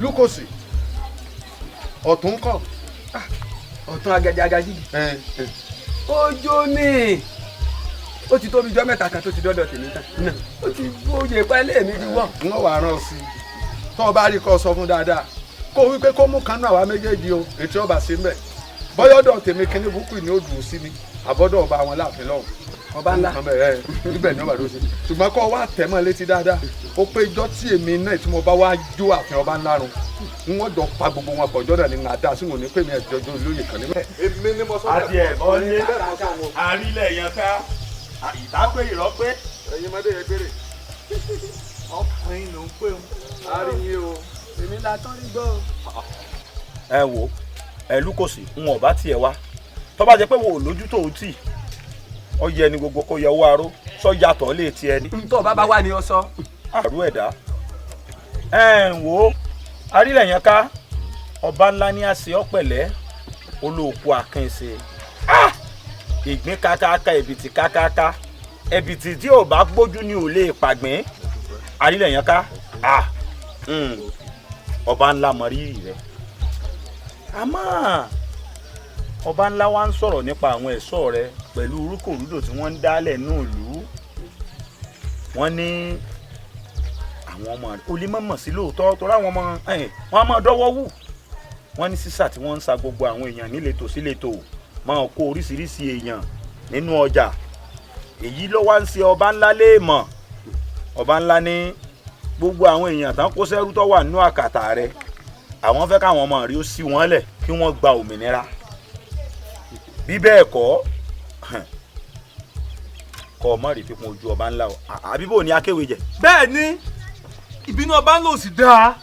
Lúkòsì ọ̀tún kọ́. ọ̀tún agajì. ojú ni ó ti tóbi jọ́ mẹ́ta kan tó ti dọ́dọ̀ tèmi tán ó ti bóye pẹ́lẹ́ mi ti wọ̀. n ó wàá rán ọ sí i tó o bá rí kó o sọ fún dáadáa kó o wí pé kó mú kanú àwa méjèèjì o ètò ọba sí mbẹ bọ́yọ̀dọ̀ tèmi kíní búkú ni ó dùn sí ni àbọ̀dọ̀ ọba àwọn láàfin lọ́hùn. ọba ńlá ibẹ̀ ni ọba ló ṣe ṣùgbọ́n kó o wá tẹ̀ mọ́ létí dáadáa ó pé ijọ́ tí èmi náà tí mo bá wá jó àfin ọba ńlá run n wọ́n jọ pa gbogbo wọn pọ̀ jọ́dọ̀ ní àdá sí wọn ní pèmí ẹ̀jọ̀jọ̀ olóyè kan níbẹ̀. èmi ni mo sọ bẹ́ẹ̀. adìẹ bọ́lé àrílẹ̀ yẹn ká ìdápé ìrọ́pé. ẹ̀yin ọmọdé yẹn gbére. ọkùnrin ló ń pè ń. àríyìn o. èmi la tán rí gbọ́. ẹ wo ẹ Lúkòsì ń wọ̀n bá tiẹ̀ wá tó bá jẹ́ pé wo ò lójú tó o tì ọ yẹ ni gbogbo kó yẹ owó aró sọ yàtọ̀ lè tiẹ̀ ni. ntọ́ bàbá wa ni ọ sọ. àrú ẹ̀dá ẹ ń wo àrílẹ̀ yẹn ká ọba ńlá ní àṣẹ ọ̀pẹ̀lẹ́ olóòkú àkànṣe ìgbín kákáká ẹ̀bìtì kákáká ẹ̀bìtì tí ò bá gbójú ni ò lè pàgbín àrílẹ̀ yẹn ká ọba ńlá mọ rírì rẹ̀ àmọ́ ọba ńlá wa ń sọ̀rọ̀ nípa àwọn ẹ̀ṣọ́ rẹ̀ pẹ̀lú rúkòrúdò tí wọ́n ń dálẹ̀ nù ìlú wọ́n ní àwọn ọmọ o lè mọ̀ sí lóòótọ́ torí àwọn ọmọ wọn á máa dọ́wọ́ wù wọ́n ní sísà tí wọ́n ń sa gbogbo àwọn èèyàn níletò síletò máa kó oríṣiríṣi èèyàn nínú ọjà èyí ló wá ń ṣe ọba ńlá léèmọ̀ ọba ńlá ní gbogbo àwọn èèyàn tán kó sẹ́rú tó wà nínú àkàtà rẹ̀ àwọn fẹ́ káwọn ọmọ rí ó sí wọn lẹ̀ kí wọ́n gba òmìnira bí bẹ́ẹ̀ kọ́ kọ́ ọmọ rí fífún ojú ọba ńlá o àbí bò ní akéwì jẹ. bẹ́ẹ̀ ni ìbínú ọba ńlá ò sì dáa.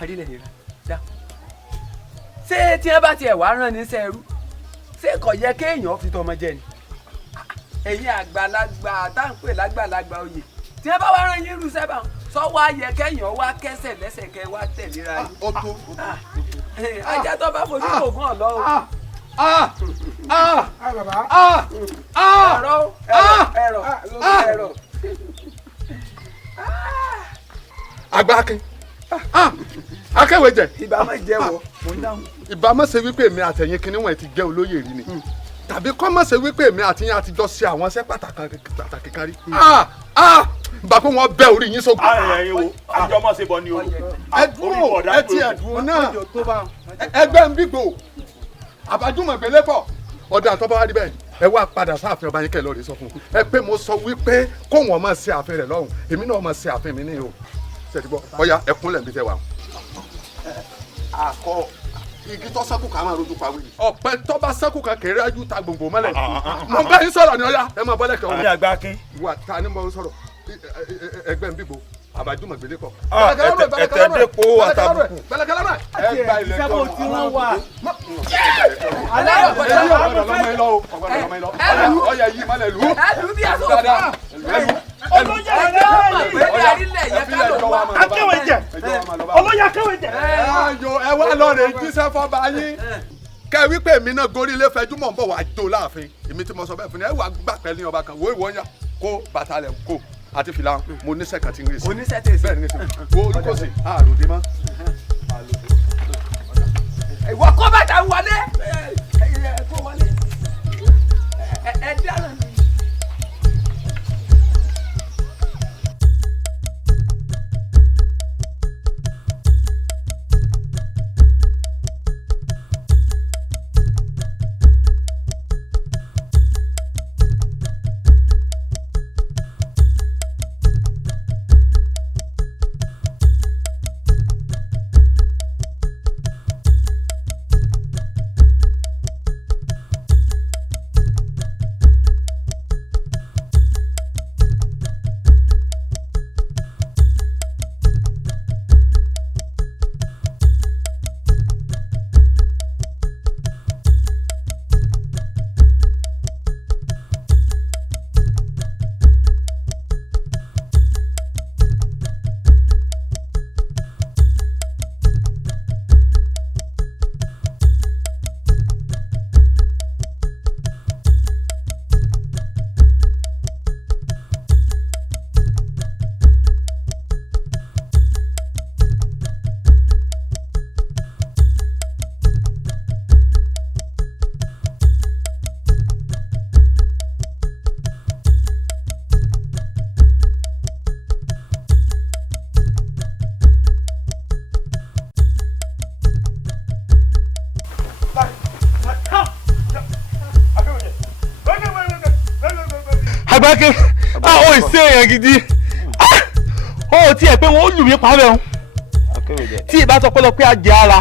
àrílẹ̀ yẹn dá ṣé tí wọ́n bá tiẹ̀ wá rán ní sẹ́rú ṣé kò yẹ kéèyàn fi tọmọ jẹ ni ẹ̀yin àgbàlagbà tá à ń pè lágbàlagbà oyè tí wọ́n bá wá rán yín rú sẹ́bà sọ wá yẹ kéèyàn wá kẹsẹ̀ lẹ́sẹ̀ kẹ wá tẹ̀léra yín. ó tó. ajá tó bá fojú oògùn ọ̀lọ́ o. ẹ̀rọ. Agbákin akéwé jẹ. ìbá má jẹ́ wọ mo ń dáhùn. ìbá má ṣe wípé èmi àtẹ̀yìn kínní wọ̀nyí ti jẹ́ olóyè rí ni tàbí kọ́ má ṣe wípé èmi àtìyìn àtijọ́ ṣe àwọn iṣẹ́ pàtàkì kan rí. bá pé wọ́n bẹ orí yín sógun. ẹ̀yin wo àjọ mọ̀ ṣe bọ̀ ni o. ẹdúró ẹtì ẹdùn náà ẹgbẹ́ ń bígbó àbájúmọ̀ gbélé pọ̀ ọ̀dà tó bá wá rí bẹ́ẹ̀ ẹ wá padà sáàfin ọba yín kẹ́ lọ́ọ́ rí sọ fún un ẹ pé mo sọ wípé kóun ọmọ ṣe ààfin rẹ̀ lọ́hùn èmi náà ọmọ ṣe ààfin mi ní o ṣe ti gbọ́ ọ̀ya ẹkúnlẹ̀ níbi tẹ́ wà. àkọ́ igi tó sẹ́kù ká máa rojú pawé ni. ọ̀pẹ tó bá sẹ́kù kan kéré ajú ta gbòǹgbò mọ́lẹ̀ mo bá yín sọ̀rọ̀ ní ọ̀ya ẹ máa bọ́lẹ̀ kẹ́ ní Agbákin. wà ta ni mo sọ̀rọ̀ ẹgbẹ́ ń bíbo àbájúmọ̀ gbélé pọ̀. ẹ̀tẹ̀dẹ́po àtàbùkù. bẹ̀lẹ̀kẹ́lẹ́ ẹ gba ilẹ̀ ìṣẹ́bù tí wọ́n wà. ọ̀yà yìí má lẹ̀ lù. ẹlú bí aṣọ òfin. olóyè akéwì jẹ olóyè akéwì jẹ. ẹ wá lọ rè jíṣẹ́ fọ́ba yín kẹ́ wípé èmi náà gorí ilé fẹjú mọ̀ ń bọ̀ wá jó láàfin èmi tí mo sọ bẹ́ẹ̀ fún ni ẹ wà gbà pẹ̀lú ọba kan wo ìwọ ń yà kó bàtà lẹ̀ kó àti fìlà mo níṣẹ́ kan ti ń rí sí. oníṣẹ́ tèsí. bẹ́ẹ̀ ni wo Olúkòsì àròdé mọ́. ìwọ kó bàtà wọlé kó wọlé ẹ dáná ni. Àgbákẹ́ ó ìṣe èèyàn gidi ó tiẹ̀ pé wọ́n ó lù mí pa bẹ́ẹ̀ tí ìbá sọ pé lọ pé àjẹ́ ara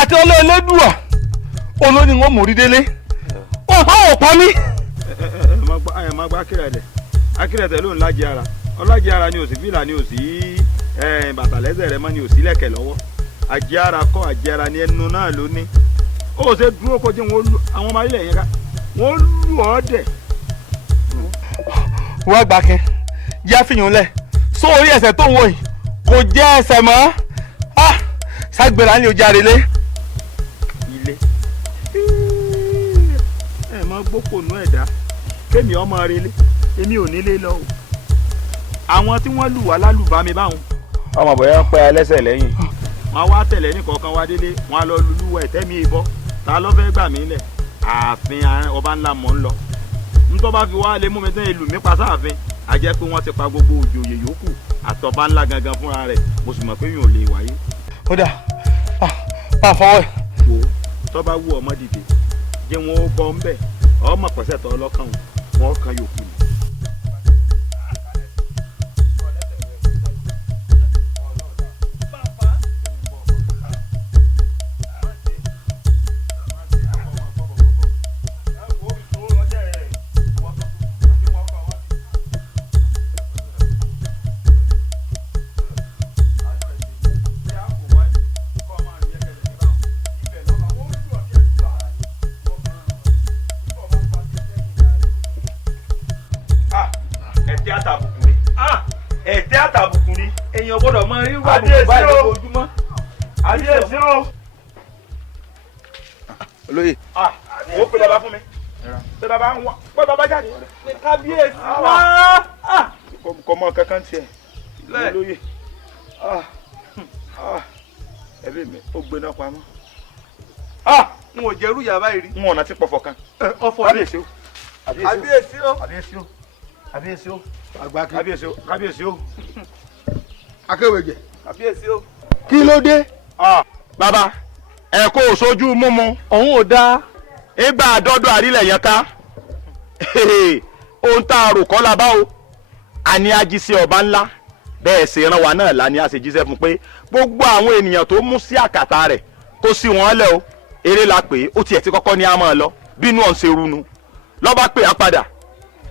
àti ọlọ́ọ̀lẹ́dùà olóni wọn mò rí délé wọn pa wọn pa mí. ẹ máa gbá akérèdè ló ń lájẹ ara ọlájẹ ara ni ò sí fìlà ni ò sí bàtà lẹ́sẹ̀ rẹ mọ́ ni ò sí lẹ̀kẹ̀ lọ́wọ́ àjẹ ara kọ́ àjẹ ara ni ẹnu náà ló ní ó ṣe dúró kọjú wọn lu àwọn ọmọ ilẹ̀ yẹn ká wọn lù ọ́ dẹ̀. wọ́n gbà kí yá fìyàn lẹ̀ sórí ẹsẹ̀ tó ń wò yìí kò jẹ́ ẹsẹ̀ mọ́ ságbèrè ní ojú àrèlé. ilé ẹ máa gbókòónú ẹ̀dá kémi ọmọ relé èmi ò nílé lọ o àwọn tí wọ́n lù wá lálùbami báwọn. ọmọ bọ̀yá ń pẹ́ ẹlẹ́sẹ̀ lẹ́yìn. wọ́n wá tẹ̀lé ní kọ̀ọ̀kan wá délé wọ́n á lọ lulúwẹ̀ tẹ́mi ìbọn ta ló fẹ́ gbà mí lẹ̀ ààfin ọba ńlá mọ̀ ń lọ ntọ́ bá fi wá lé mú mi tán ìlú mi pa sáàfin a jẹ́ pé wọ́n ti pa gbogbo òjòyè yòókù àtọ̀bá ńlá gangan fúnra rẹ̀ mo sì mọ̀ pé yóò lè wáyé. ó dà bá a fọwọ́ ẹ̀. wo tọ́ bá wú ọmọ dìde jẹ́ wọn ó bọ́ ń bẹ̀ ọmọ pẹ̀sẹ̀ tọ́ ọlọ́kàn wọn kan yòókù ni. ẹ̀tẹ́ àtàbùkù ni èèyàn gbọ́dọ̀ máa rí wà ní ìbáyìí lójoojúmọ́. àdíyèsí o. olóyè. ó pe bàbá fún mi. pé bàbá ń wá pé bàbá jáde. kábíyèsí wá. kò mọ kankan tiẹ̀. olóyè. ẹbí mi ó gbéná pamọ́. n ò jẹ́rú yàrá yìí rí. n ò náà ti pọ̀fọ̀ kan. ọ̀fọ̀ ni. kábíyèsí o. kábíyèsí o. kábíyèsí o. kábíyèsí o. Àgbákí. kábíyèsí o. kábíyèsí o. Akéwèjẹ. kábíyèsí o. kí ló dé. bàbá ẹ kó o sojú múmu. òun ò dáa. ìgbà àdọ́dọ̀ àrílẹ̀ yẹn ká ohun tá a rò kọ́ la bá o àní ajíṣẹ́ ọba ńlá bẹ́ẹ̀ ṣe rán wa náà la ní a ṣe jíṣẹ́ fún pé gbogbo àwọn ènìyàn tó mú sí àkàtà rẹ̀ kó sí wọn lẹ̀ o eré la pè é ó tiẹ̀ ti kọ́kọ́ ní a máa lọ bínú ọ̀n ṣe runu lọ́ba pè á padà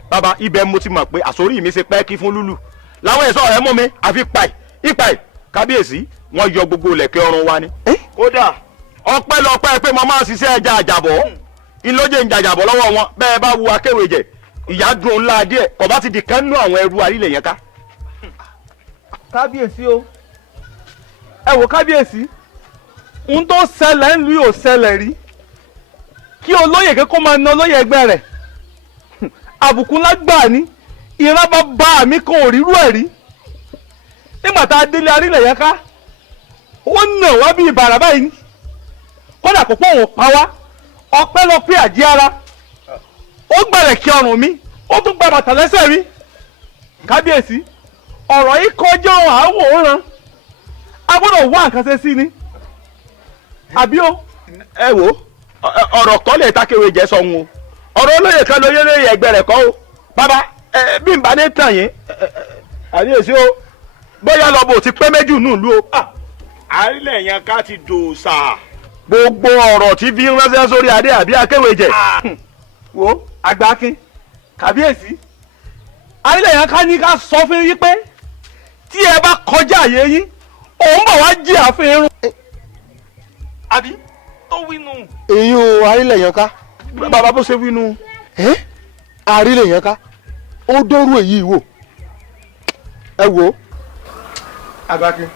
bàbá ibẹ̀ mo ti mọ̀ pé àsórí mi ṣe pẹ́ kí fún lúlù làwọn ẹ̀ṣọ́ rẹ̀ mú mi àfi ìpàì kábíyèsí wọ́n yọ gbogbo ilẹ̀kẹ̀ ọrùn wa ni. kódà ọpẹ́lọpẹ́ pé mo máa ṣiṣẹ́ ẹja àjàbọ̀ ìlóje ń jàjàbọ̀ lọ́wọ́ wọn bẹ́ẹ̀ bá wu Akéwèjẹ ìyá dùn ńlá díẹ̀ kò bá ti di kánú àwọn ẹrú àrílẹ̀ yẹn ká. kábíyèsí o ẹ wò kábíyèsí ohun tó ṣẹlẹ̀ ń lu yóò ṣẹlẹ̀ rí kí olóyè kẹ́kọ̀ọ́ máa na olóyè ẹgbẹ́ rẹ̀ àbùkù ńlá gbà ní ìran bàbá mi kan ò rírú ẹ̀ rí nígbà tá a délé àrílẹ̀ yẹn ká ó nà wá bí ìbàrà báyìí ní kódà kò pọ̀ òun pa wá ọpẹ́lọpẹ́ àjẹ́ ara ó gbẹ̀rẹ̀ kí ọrùn mi ó tún gba bàtà lẹ́sẹ̀ mi kábíyèsí ọ̀rọ̀ yìí kọjá àwòrán a gbọ́dọ̀ wá nǹkan ṣe sí ni àbí o. ẹ wo ọ̀rọ̀ kọ́ lè Akéwèjẹ sọ wọn o ọ̀rọ̀ olóyè kan lóye lóye ẹgbẹ́ rẹ̀ kọ́ o bàbá bí n bá ní tàn yín àdéhùn o bóyá lọ́bù ti pẹ́ méjì nílùú o. àrílẹ̀ yẹn ká ti dòòṣà gbogbo ọ̀rọ̀ tí fi ránṣẹ́ sórí adé àbí Akéwèjẹ. wo Àgbákin kábíyèsí àrílẹ̀ yẹn ká ní ká sọ fún yín pé tí ẹ bá kọjá àyè yín òun bọ̀ wá jí àfin irun. àbí tó wínú. èyí ò àrílẹ̀ yẹn ká. bàbá bó ṣe wínú. àrílẹ̀ yẹn ká ó dọ́rù èyí wò ẹ wò ó. Àgbákin.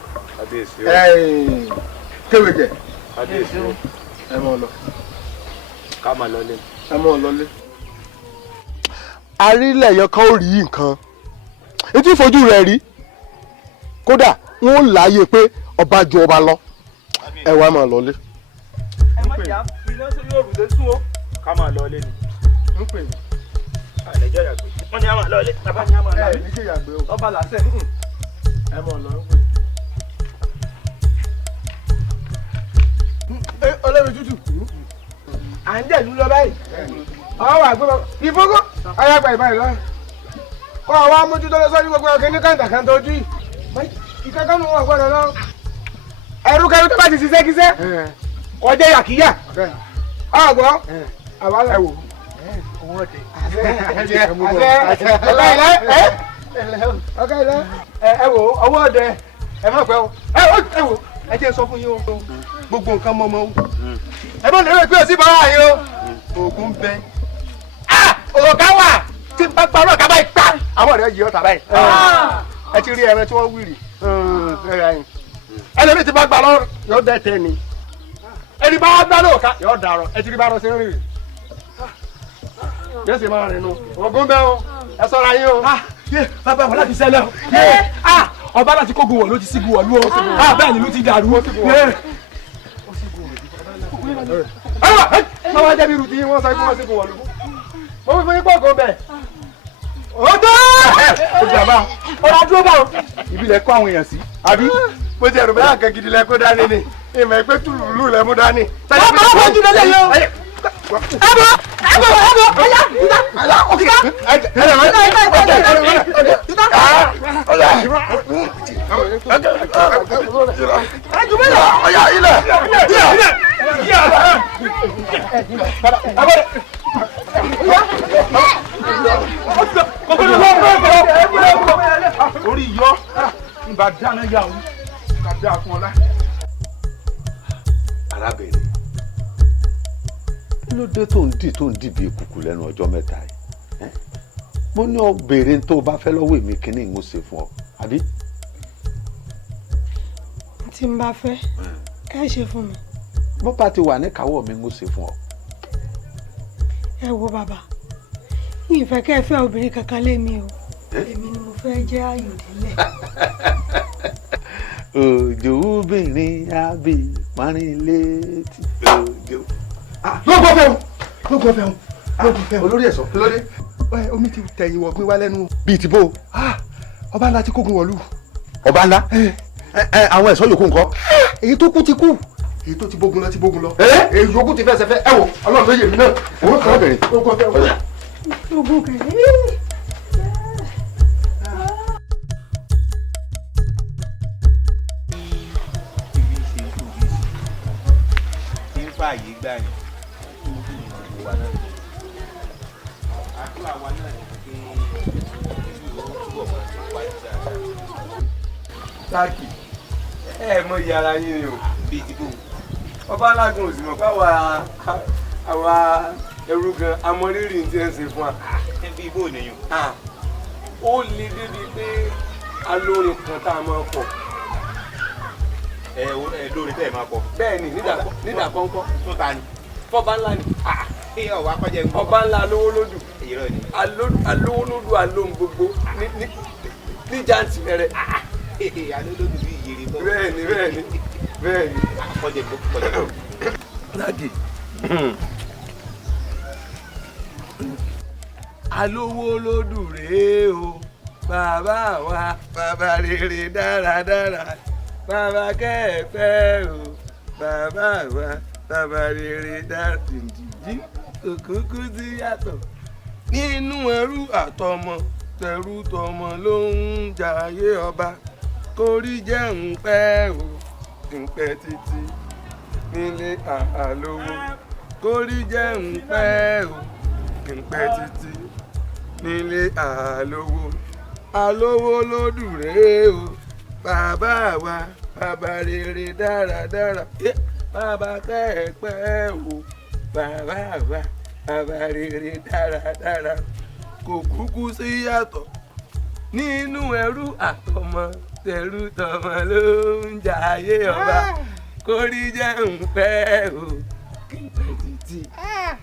Kéwèjẹ. ẹ mọ̀ lọ. ká máa lọlé. ẹ mọ̀ lọlé. àrílẹ̀ yẹn ká ó rí nǹkan etí ìfojú rẹ̀ rí kódà wọn ò láàyè pé ọba ju ọba lọ ẹ wá máa lọlé. ẹ má jà fi lọ́sọ̀ yóò rù dé sún o. ká máa lọlé ni. ń pè mí. àlejò yàgbé. wọ́n ní a máa lọlé. bàbá ní a máa lọlé. ẹ ní kí yàgbé o. ọba làṣẹ. ẹ mọ̀ lọ ń pè. ọlọ́run tútù. à ń dẹ̀ lú lọ báyìí. ọwọ́ àgbẹ̀ ìfọ́gọ́. ayágbà ìbáyìí lọ kọ́ ọ wá mójútó lọ sọ́jú gbogbo ọ̀kẹ́ ní kàńtàkàń tó jú ìkankan nù wọ́n gbọ́dọ̀ lọ. ẹrú kẹrú tó bá ti ṣiṣẹ́ kíṣẹ́ kọjá yàkíyà ọ̀gbọ́n àbálẹ̀ wò. owó ọ̀dẹ. ẹ wò owó ọ̀dẹ ẹ má pẹ́ o ẹ wò ẹ jẹ́ sọ fún yín o gbogbo nǹkan mọ́ o ẹ bá lè rí pé o sì bá wà yín o oògùn ń bẹ òrùka wà tí n bá gba ọlọ́ọ̀ká báyìí pa àwọn ọ̀rẹ́ yìí ọ̀tà báyìí ẹ ti rí ẹran tí wọ́n wíìrì ẹlẹ́ni tí bá gba lọ́rọ̀ yóò dẹ́ tẹ́ ni ẹni bá wá gbá lóòka yóò dàrọ̀ ẹ ti rí bá lọ sí rìn yóò sì máa rìn nu oògùn bẹ́ẹ̀ o ẹ sọ́ra yín o. bàbá wọn láti ṣẹlẹ̀ o ọba láti kógun wọ̀ ló ti sígun wọ̀ lú o bẹ́ẹ̀ ni ló ti dàrú. báwa jẹ́ bí irú tí wọ́n sọ pé wọ́n sígun wọ̀ lú mo fi fún yín pọ̀gùn bẹ́ẹ̀. ó tó ojàmbá ọ̀rọ̀ àdúró bá o ìbílẹ̀ kó àwọn èèyàn sí àbí. mo ti ẹ̀rù bẹ́ẹ̀ kẹ́ gidi lẹ kó dání ni ìmọ̀ ẹgbẹ́ tùlùlù lẹ mú dání. wọ́n máa ń fojú lélẹ̀ yìí o. orí yọ ìbá dáná yà wọ́n ká dá fún ọ lá. arábìnrin kí ló dé tó ń dìbì ìkùkù lẹ́nu ọjọ́ mẹ́ta yìí mo ní ọ béèrè tó o bá fẹ́ lọ́wọ́ èmi kínní ń ṣe fún ọ àbí. tí n bá fẹ́ ẹ ṣe fún mi. bó bá ti wà níkàáwọ́ mi ń ṣe fún ọ. ẹ wo bàbá yìí fẹ́ kẹ́ ẹ fẹ́ obìnrin kankan lé mi o èmi ni mo fẹ́ jẹ́ ayò nílẹ̀. òjò obìnrin àbí parin létí òjò. lọ́gbọ́ fẹ́ o lọ́gbọ́ fẹ́ o lọ́gbọ́ fẹ́ o. olórí ẹ̀sọ́ kí ló dé. omi ti tẹ̀yìn wọ̀gbìn wá lẹ́nu. bíi ti bó ọba ńlá ti kógun wọ̀lú. ọba ńlá àwọn ẹ̀sọ́ yòókù ńkọ́. èyí tó kú ti kú èyí tó ti bógun lọ ti bógun lọ. èyí yòókù ti fẹsẹ̀ fẹ́ ẹ wò ọlọ́run ló yẹ mí náà. owó kan bẹ̀rẹ̀ lọ́gbọ́ fẹ́ o. ogun kẹ̀lẹ́. fààyè gbà yín wa náà àdúrà wa náà ni pé ìlú túbọ̀ máa ti wáyé dáadáa. táàkì ẹ mọ iye ara yín ni o bíi ti bò. ọba alágùn ò sì mọ̀ pé àwa ẹrú gan amọrírì ti ń ṣe fún wa. bí ibò nìyẹn. ó le débi pé alórin kan tá a máa pọ̀. ẹ lórí tẹ́ ẹ máa kọ. bẹ́ẹ̀ ni nídà kọ́ńkọ́ tó ta ni. fọba ńlá ni. ẹ ọwọ́ akọ́jẹ́ ń gbọ́. ọba ńlá alówó lódù. irọ́ ni. alówó lódù alóhùn gbogbo ní jàǹtì rẹ̀. alólódù bí ìyèrè bọ́. bẹ́ẹ̀ ni. akọ́jẹ́ gbọ́ kọ́jẹ́ gbọ́. láti alówó lódù rèé o bàbá wa bàbá rere dáradára bàbá kẹ́ẹ̀pẹ́ o bàbá wa bàbá rere dára tìǹtìǹtì òkúkú sí yàtọ̀ nínú ẹrú àtọmọ tẹrú tọmọ ló ń jayé ọba kórí jẹ́ ń pẹ́ o ń pẹ́ títí nílé àlówó kórí jẹ́ ń pẹ́ o ń pẹ́ títí nílé àlówó alówó lódù rèé o bàbá wa bàbá rere dáradára bàbá kẹ́ẹ̀pẹ́ o bàbá wa bàbá rere dáradára kò kúkú sí yàtọ̀ nínú ẹrú àtọmọ tẹrú tọmọ ló ń jayé ọba kórí jẹ́ ń pẹ́ o kí n pẹ́ títí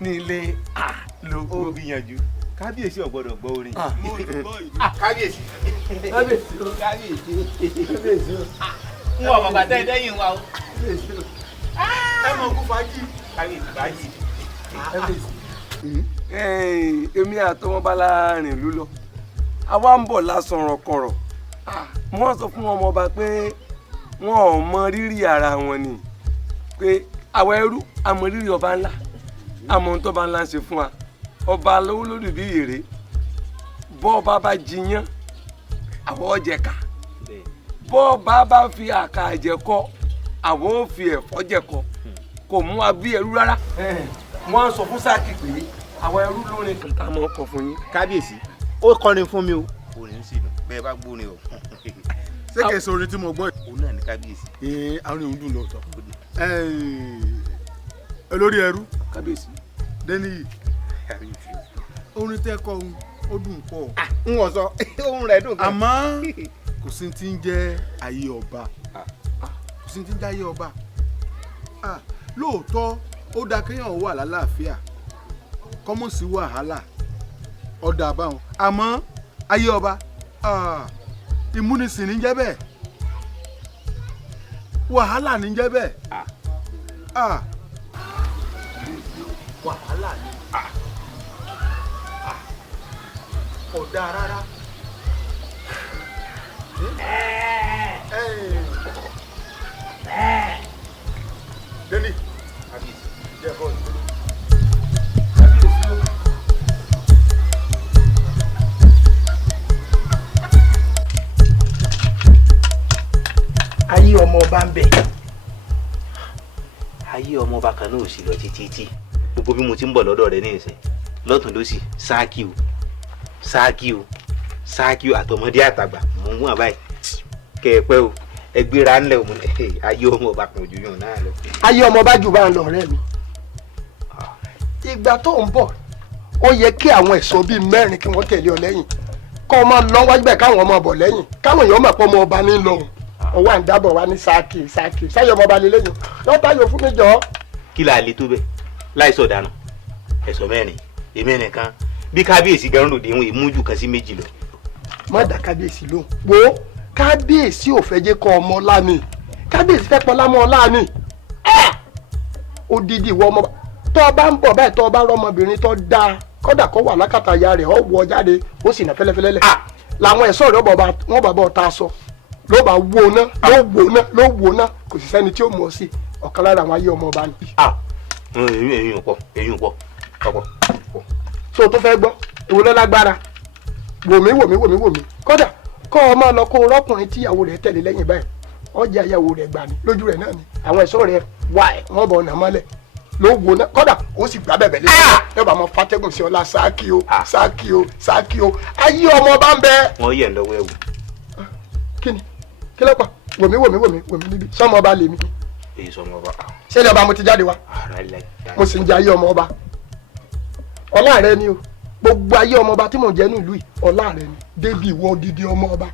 nílé àlówó. ó gbìyànjú kábíyèsí ò gbọ́dọ̀ gbọ́ orin. kábíyèsí n wọ ọmọ bàtà ẹdẹyìn wa o. ẹ mọ kó fàájì. kábíyèsí fàájì. èmi àtọwọn bá láàrin ìlú lọ àwa ń bọ̀ lásọ̀rọ̀ kọ̀rọ̀ wọ́n sọ fún ọmọ ọba pé wọn ò mọ rírì ara wọn ni pé àwa ẹrú àmọ rírì ọba ńlá àmọ́ ohun tó bá ńlá ń ṣe fún wa ọba lówó lódì bí èrè bọ́ ọba bá jiyàn àwọn ọ̀jẹ̀ka bọ́ ọba bá fi àkà jẹ̀kọ àwọn ò fi ẹ̀fọ́ jẹ̀kọ kò mú wa bí ẹrú rárá. wọ́n sọ fún sáàkì pé àwọn ẹrú lórin kan tá a mọ̀ ọkọ̀ fún yín. kábíyèsí ó kọrin fún mi o. orin sì dùn bẹ́ẹ̀ bá gbórin o. ṣé kìí ṣe orin tí mo gbọ́ yìí. òun náà ní kábíyèsí. àwọn èèyàn dùn lóòótọ́. olórí ẹrú kábíyèsí. Déníyì orin tẹ́ kọ ó dùn pọ̀. n ò sọ ohun rẹ̀ dùn gan. àmọ́ kò sí ti ń jẹ́ ayé ọba kò sí ti ń jẹ́ ayé ọba lóòótọ́ ó dáa kéèyàn wà lálàáfíà kọ́mọ̀ sí wàhálà ọ̀dà àbáwọn àmọ́ ayé ọba ìmúnisìn ní jẹ́ bẹ́ẹ̀ wàhálà ní jẹ́ bẹ́ẹ̀ wàhálà ní ọ̀dà rárá. Deni, jẹ́ bọ́ọ̀lù. ayé ọmọ ọba ń bẹ ayé ọmọ ọba kan náà ò sí lọ títí gbogbo bí mo ti ń bọ̀ lọ́dọ̀ rẹ ní ìsìn lọ́tún lọ́sì sáàkì o àtọmọdé àtàgbà mò ń wọ́n báyìí kẹ̀pẹ́ o ẹgbẹ́ra ńlẹ̀ òun ayé ọmọ ọba kan ojú yàn náà lọ. ayé ọmọ ọba jù bá ń lọ ọ̀rẹ́ mi ìgbà tó ń bọ̀ ó yẹ kí àwọn ẹ̀ṣọ́ bíi mẹ́rin kí wọ́n tẹ̀lé ọ lẹ́yìn kọ́ ọ máa lọ wájú bẹ́ẹ̀ káwọn ọmọ bọ̀ lẹ́yìn káwọn èèyàn mọ̀ pé ọmọ ọba ní lọ́hùn ọwọ́ à ń dábọ̀ wá ní sáàkì sáyọ ọmọ ọba lè lẹ́yìn lọ́tà yóò fún mi jọ. kí la lè tó bẹ́ẹ̀ láìsọ̀ dànù ẹ̀ṣọ́ mẹ́rin èmi nìkan bí kábíyèsí gan ròde wọn ìmújú kan sí méjì lọ. má dá kábíyèsí lóhùn wo kábíyèsí ò fẹ́ jẹ́ kọ́ ọmọ ọlá ni kábíyèsí fẹ́ pọ́ lámọ́ ọlá ni odidi ìwọ ọmọ tó o bá ń bọ̀ báyìí tó o bá rọmọbìnrin tó dáa kódà kó wà lákàtà ìyá rẹ̀ ó wọ jáde ó sì nà fẹ́lẹ́fẹ́lẹ́ lẹ̀ làwọn ẹ̀ṣọ́ rẹ̀ wọ́n bàbá ọ̀tá aṣọ ló bá ló wò ná kò sì sẹ́ni tí ó mọ̀ ọ́ sí ọ̀kan lára àwọn ayé ọmọ ọba ni. èyí ò pọ̀ tó o tó fẹ́ gbọ́ èwo ló lágbára wòmí kódà kọ́ ọ máa lọ kó rọ́kùnrin tíyàwó rẹ̀ tẹ̀lé lẹ́yìn báyìí ọjà ìyàwó rẹ̀ gbà ní lójú rẹ̀ náà ni àwọn ẹ̀ṣọ́ rẹ̀ wà ẹ̀ wọ́n bọ̀ ọ̀nà mọ́lẹ̀ ló wò ná kódà ó sì gbá bẹ̀bẹ̀ lé ẹ bá mọ fatẹ́gùn sí ọlá sáàkì o ayé ọmọ bá ń bẹ. wọ́n yẹ̀ lọ́wọ́ ẹ̀wù. kí ló pa wòmí níbi sọmọ ọba lèmi. èyí sọmọ ọba. ṣé ilé ọba mo ti jáde wá mo sì ń jẹ ayé ọmọ ọba ọlá rẹ ni o gbogbo ayé ọmọ ọba tí mò ń jẹ nílùú yìí ọlá rẹ ni débi ìwọ odidi ọmọ ọba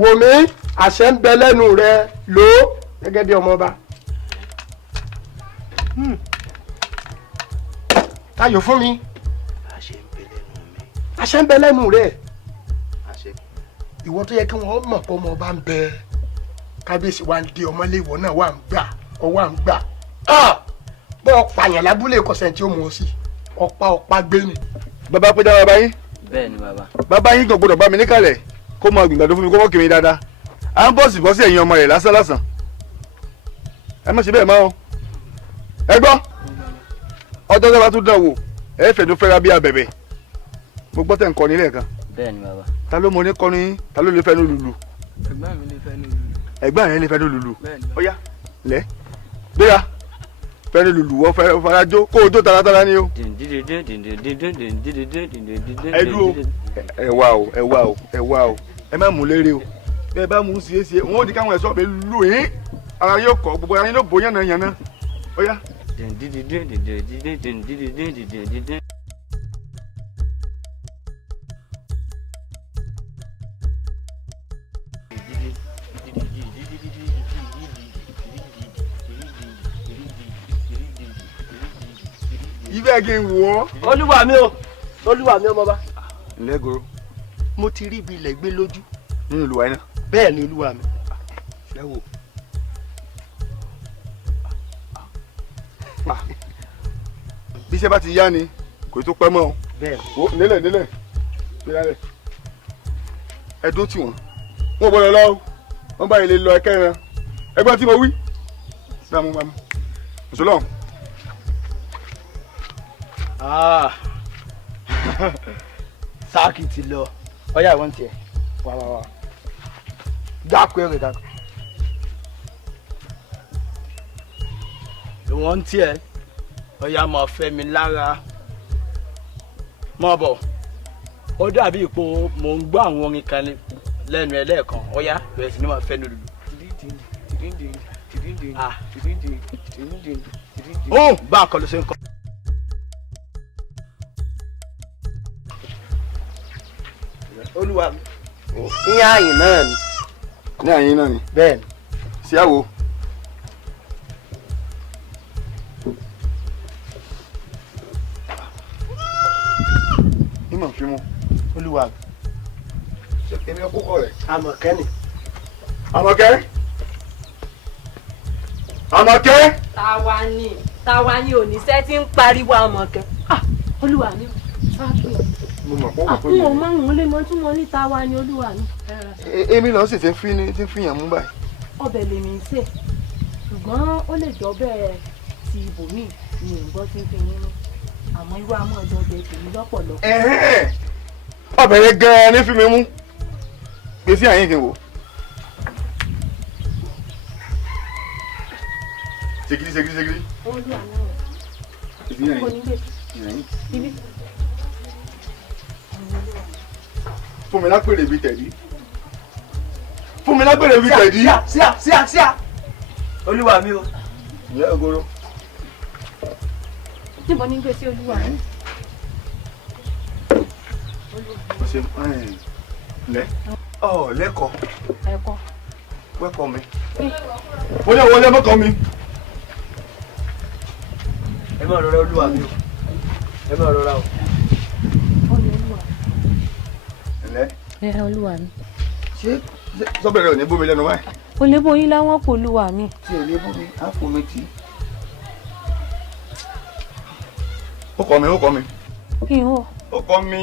wòmí àṣẹ ń bẹ lẹ́nu rẹ lò ó gẹ́gẹ́ bí ọmọ ọba. Táyọ̀ fún mi. àṣẹ ń bẹ lẹ́nu rẹ. ìwọ tó yẹ kí wọ́n mọ̀ pé ọmọ ọba ń bẹ kábíyèsí wa ń di ọmọlé ìwọ náà wà ń gbà ọwọ́ à ń gbà. bọ́ pààyàn lábúlé kọ̀sẹ̀ tí ó mú ọ sí ọ̀pá gbé ni. bàbá péjá bàbá yín. bẹ́ẹ̀ ni bàbá. bàbá yín kò gbọdọ̀ bá mi níkàlẹ̀ kó máa gbìyànjú fún mi kó mọ̀ kí mi dáadáa à ń bọ̀sì bọ́sì ẹ̀yin ọmọ rẹ̀ lásán ẹ má ṣe bẹ́ẹ̀ mọ́ o ẹ gbọ́ ọjọ́ tó bá tún dán wò ẹ fẹ̀dún fẹ́ra bí abẹ̀bẹ̀ mo gbọ́ tẹ̀ ń kọ́ nílẹ̀ kan. bẹ́ẹ̀ ni bàbá. ta ló mọ ní kọrin ta ló lè fẹ́nu lùlù. ẹ̀gbọ́n mi lè fẹ́nu lùlù. ẹ̀gbọ́n rẹ̀ lè fẹ́nu lùlù. bẹ́ẹ̀ ni. ó yá lẹ́ gbéra fẹ́nu lùlù wọ́n farajó kó o jó taratara ni o. ẹ dúró ẹ wá o ẹ má mú lérè o bẹ́ẹ̀ bá mú sí wọn ò ní káwọn ẹ̀ṣọ́ mi lù yín ara yóò kọ́ gbogbo ara yín ló bó yànnà ó yá. ibẹ̀ kí n wò ó. olúwa mi ọmọba. ǹlẹ́ goro. mo ti rí ibi ilẹ̀ gbé lójú. nínú olúwa yín náà. bẹ́ẹ̀ ni olúwa mi. ẹ wò. bí iṣẹ́ bá ti yá ni kò tó pẹ́ mọ́ o. bẹ́ẹ̀ wo nílẹ̀ gbéra ẹ dó tì wọ́n wọn ò gbọ́dọ̀ lọ wọ́n bá yẹn lè lọ ẹ̀kẹ́rin ẹgbẹ́ tí mo wí. bámu mùsùlùmí. sáàkì ti lọ ọyá ìwọ́n tiẹ̀ wá dákú ẹ̀rẹ̀ dákú. ìwọ́n tiẹ̀ ọyá máa fẹ́ mi lára mọ́ bọ̀ ó dàbí ipò mò ń gbọ́ àwọn orin kan lẹ́nu ẹ̀ lẹ́ẹ̀kan ọyá bẹ̀rẹ̀ sí ni máa fẹ́ nùlù. ó bá a kọ ló ṣe ń kọ. olúwa mi ní àyìn náà ni. ní àyìn náà ni. bẹ́ẹ̀ ni. sí àwo. ìmọ̀ fi mú. olúwa mi. ṣe èmi ọkọ rẹ̀. Àmọ̀kẹ́ ni. Àmọ̀kẹ́. Àmọ̀kẹ́. Táwa ni oníṣẹ́ tí ń pariwo Àmọ̀kẹ́. Olúwa mi. mo mọ̀ pọ́ pọ̀ n ò máa ń lé mọ́ tí mo ní táwa ni olúwa mi. èmi lọ sì ti ń fi yàn mú báyìí. ọbẹ̀ lèmi ń sè ṣùgbọ́n ó lè jọ́bẹ̀ ti ibòmíì ni ìgbọ́ tí ń fi yín mú àmọ́ irú àmọ́ ọ̀dọ́ ọbẹ̀ tèmi lọ́pọ̀lọpọ̀. ọbẹ̀ yẹn gan-an ní fi mi mú gbèsè àyìn kí n wò. segiri. olúwa náà kò ní gbèsè. fún mi lápèrè bíi tẹ̀dí. fún mi lápèrè bíi tẹ̀dí. síà olúwa mi o. ìyá ògoro. níbo ní gbèsè olúwa mi. o ṣe lẹ ọ lẹkọọ. ẹ̀kọ́. wẹ́kọ̀ mi. wọlé wọlé mọ́kàn mi. ẹ má rọra olúwa mi o ẹ má rọra o. ẹ olúwa mi. ṣé sọ́bẹ̀rẹ̀ ò ní bómi lẹ́nu báyìí. o lè bóyin láwọn kò olúwa mi. tí ò lè bómi á fò mi tì. ó kọ́ mi. kí n hó. ó kọ́ mi.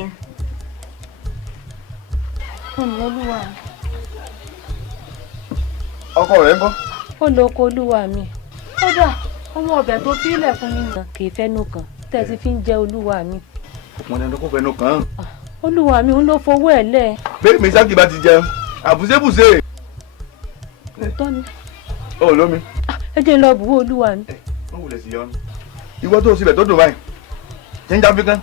ó ní olúwa mi. ọkọ rẹ̀ ń kọ́. ó lọ oko olúwa mi. kódà ọmọ ọbẹ̀ tó fílẹ̀ fún mi nà kì í fẹ́nu kan tẹ̀sí fi ń jẹ olúwa mi. wọn ní kó fẹnu kàn án. olúwa mi ń lọ fowó ẹ̀ lẹ̀. bẹ́ẹ̀ mi sáàkì bá ti jẹun àbùsébùsé. òótọ́ ni. ó lómi. ẹ jẹ́ lọ bùwó olúwa mi. wọ́n wulẹ̀ sí yọnu. ìwọ tó sílẹ̀ tó dùn báyìí jíjà fi kán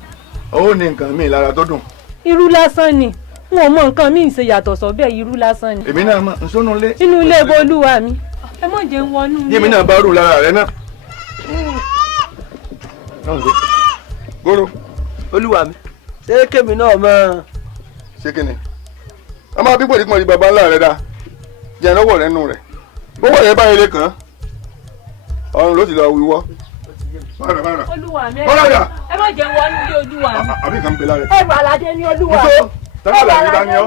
ó ní nǹkan míì lára tó dùn. irú lásán ni n ò mọ nǹkan míì ṣe yàtọ̀ sọ́bẹ̀ irú lásán ni. èmi náà mọ nsọ́nù ilé. inú ilé ibo olúwa mi. ẹ mọ̀ jẹ́ ń wọnú ilé. yémi náà bá rù lára rẹ náà. goro. olúwa mi ṣé kémi náà mọ. ṣé kí ni a máa bí pòdìpọ̀ di baba ńlá rẹ dá jẹ́ lọ́wọ́ rẹ nù rẹ̀ bówó rẹ báyìí lè kàn án ọrùn ló ti lọ wíwọ́. olúwa mi Bọ́lájà. ẹ má jẹ́ wọnú ilé olúwa mi. àbí kan bẹ lára rẹ. ẹrù aládé ní olúwa mi. nítorí tẹ́lẹ̀ àlàyé dání ọ́.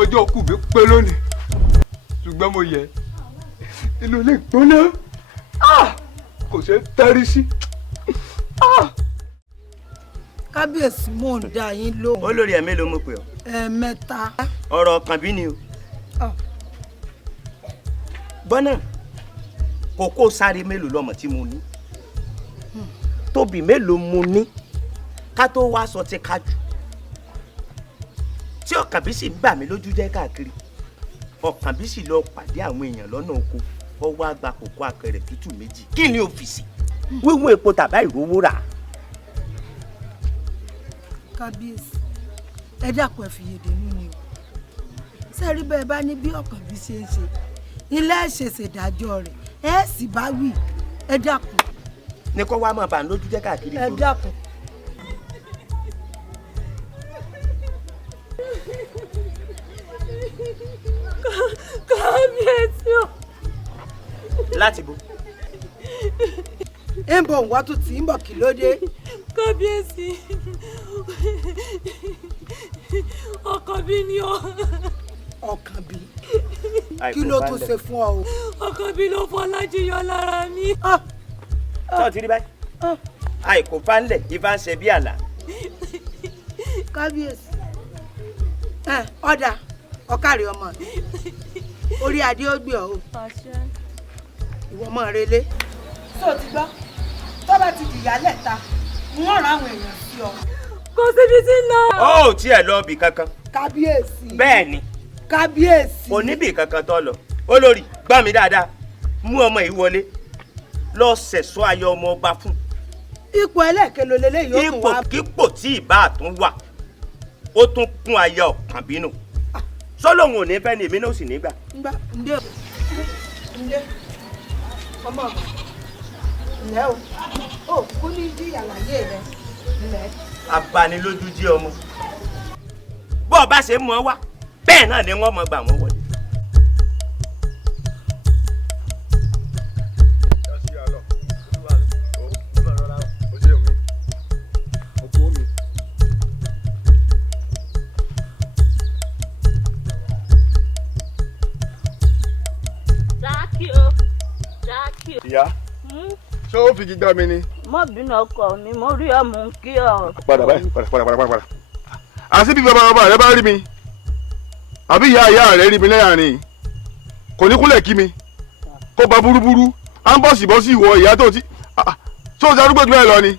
ọjọ́ kù mí pé lónìí ṣùgbọ́n mo yẹ inú ilé gbóná kò ṣe é tẹ́rí sí. kábíyèsí mò ń dá yín lóhùn. olórí ẹ̀ mélòó mo pè ọ́. ẹ̀ẹ̀mẹ́ta. ọ̀rọ̀ kan bí ni o. gbọ́nà kókó sáré mélòó lọ́mọ tí mo ní tóbi mélòó mo ní ká tó wá sọ ti kájú tí ọkàn bí sì ń bà mí lójú jẹ́ káàkiri ọkàn bí sì lọ pàdé àwọn èèyàn lọ́nà oko ọwọ́ àgbà kòkó akẹrẹ tútù méjì kí ni òfìsì wíwú epo tàbá ìrówó rà. kábíyèsí ẹ dákun ẹ fi yèdè nù ni o sẹ́rí bẹ́ẹ̀ bá ní bí ọkàn bí ṣe ń ṣe ilé ẹ̀ṣẹ̀ ṣèdájọ́ rẹ̀ ẹ sì bá wí ẹ dákun. ní kó wá máa bà ń lójú jẹ́ káàkiri. ẹ dákun. kábíyèsí o. láti bo. ẹ ń bọ̀ wá tó ti ń bọ̀ kí ló dé. kábíyèsí ọkàn bí ni ọ. ọkàn bí kí ló tún ṣe fún ọ o. ọkàn bí ló fọ́ lájíyọ lára mi. tó ti rí báyìí àìkú fánlẹ̀ ifá ń ṣe bí àlá. kábíyèsí ọ̀dà ọ̀kàrí ọmọ orí adé ó gbé ọ o ìwọ ọmọ relé. tó o ti gbọ́ tó bá ti dìyà lẹ́ta wọ́n rán àwọn èèyàn sí ọ. kò síbi tí ń lọ. ó ò tiẹ̀ lọ bì kankan. kábíyèsí. bẹ́ẹ̀ ni. kábíyèsí. oníbì kankan tó lọ olórí gbọ́ mi dáadáa mú ọmọ yìí wọlé lọ sẹ̀sọ́ ayọ̀ ọmọ ọba fún. ipò ẹlẹ́ẹ̀kẹ́ ló lélẹ́yìí ó tún wá. ipò tí ìbá àtún wà ó tún kún ayọ̀ ọ̀kan bínú sọlọ́hún ò ní fẹ́ ni èmi náà sì nígbà. ǹdẹ́ ọmọ ǹlẹ́ o kú ní jí àlàyé rẹ ǹlẹ́. abanilójú jí ọmọ bó o bá ṣe mú ọ wá bẹ́ẹ̀ náà ni wọ́n mọ̀ gbà wọ́n wọlé. ìyá ṣé ó fi gbígbá mi ni. má bínú ọkọ mi mo rí ọmọ kí ọ. padà báyìí padà. àti bí bàbá rẹ bá rí mi àbí ìyá rẹ rí mi lẹ́yìn kò ní kúnlẹ̀ kí mi kó ba burúburú à ń bọ̀sibọ́sí ìwọ ìyá tó ti ṣé o ti arúgbó jù bẹ́ẹ̀ lọ ni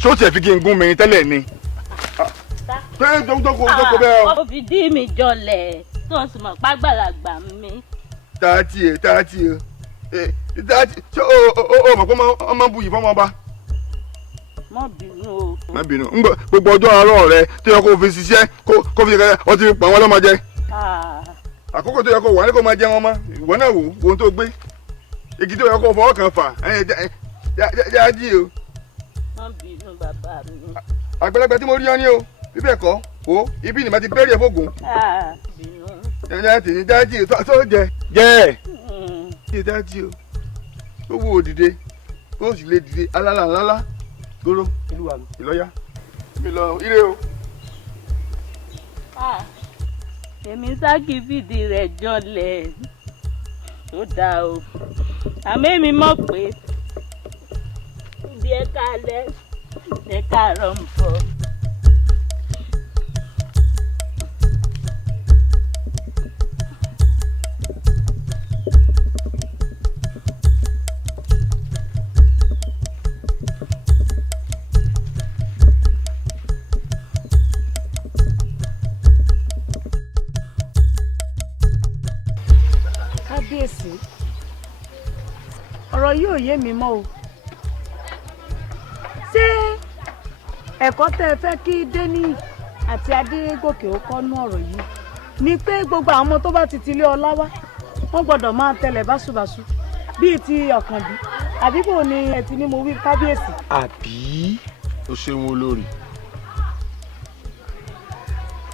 ṣé o tiẹ̀ fi kí n gún mi tẹ́lẹ̀ ni. pé jókòó bẹ́ẹ̀ o. ó fi dí mi jọlẹ̀ tó ń sùnmọ̀ pàgbàlagbà mi. tààtì ẹ ṣé o mọ̀ pé ọmọ buyì fọmọ ọba. má bínú o. má bínú gbogbo ọjọ́ àárọ̀ rẹ tó yẹ kó fi ṣiṣẹ́ kó fi ṣe ọtí pa wọn lọ́mọ jẹ. àkókò tó yẹ kó wà ní kó máa jẹ wọn mọ́ ìwọ náà wò ohun tó gbé igi tó yẹ kó fọwọ́ kan fà jájí o. má bínú bàbá mi. àgbẹ̀lẹ̀gbẹ̀ tí mo rí ọ ní o bíbẹ̀ kọ́ o ibi ni màá ti bẹ̀rẹ̀ fógun. bínú. jájí o tó jẹ jẹ jájí o ó wù ó dìde ó sì lè dìde alálàlálá gbóró ìlọ́yà mi lọ ire o. èmi sákì fìdí rẹ̀ jọlẹ̀ tó dáa o àmọ́ èmi mọ̀ pé bí ẹ káalẹ́ ẹ káàárọ̀ ń bọ̀. kábíyèsí ọ̀rọ̀ yìí ò yé mi mọ́ o ṣé ẹ̀kọ́ tẹ́ ẹ fẹ́ kí Déníyì àti Adégòkè ó kọ́ nú ọ̀rọ̀ yìí ni pé gbogbo àwọn ọmọ tó bá ti tilé ọlá wá wọ́n gbọ́dọ̀ máa tẹ̀lẹ̀ báṣubàṣu bíi ti Ọ̀kànbí àbí bò ni ẹ ti ní mo wí kábíyèsí. àbí o ṣeun olórí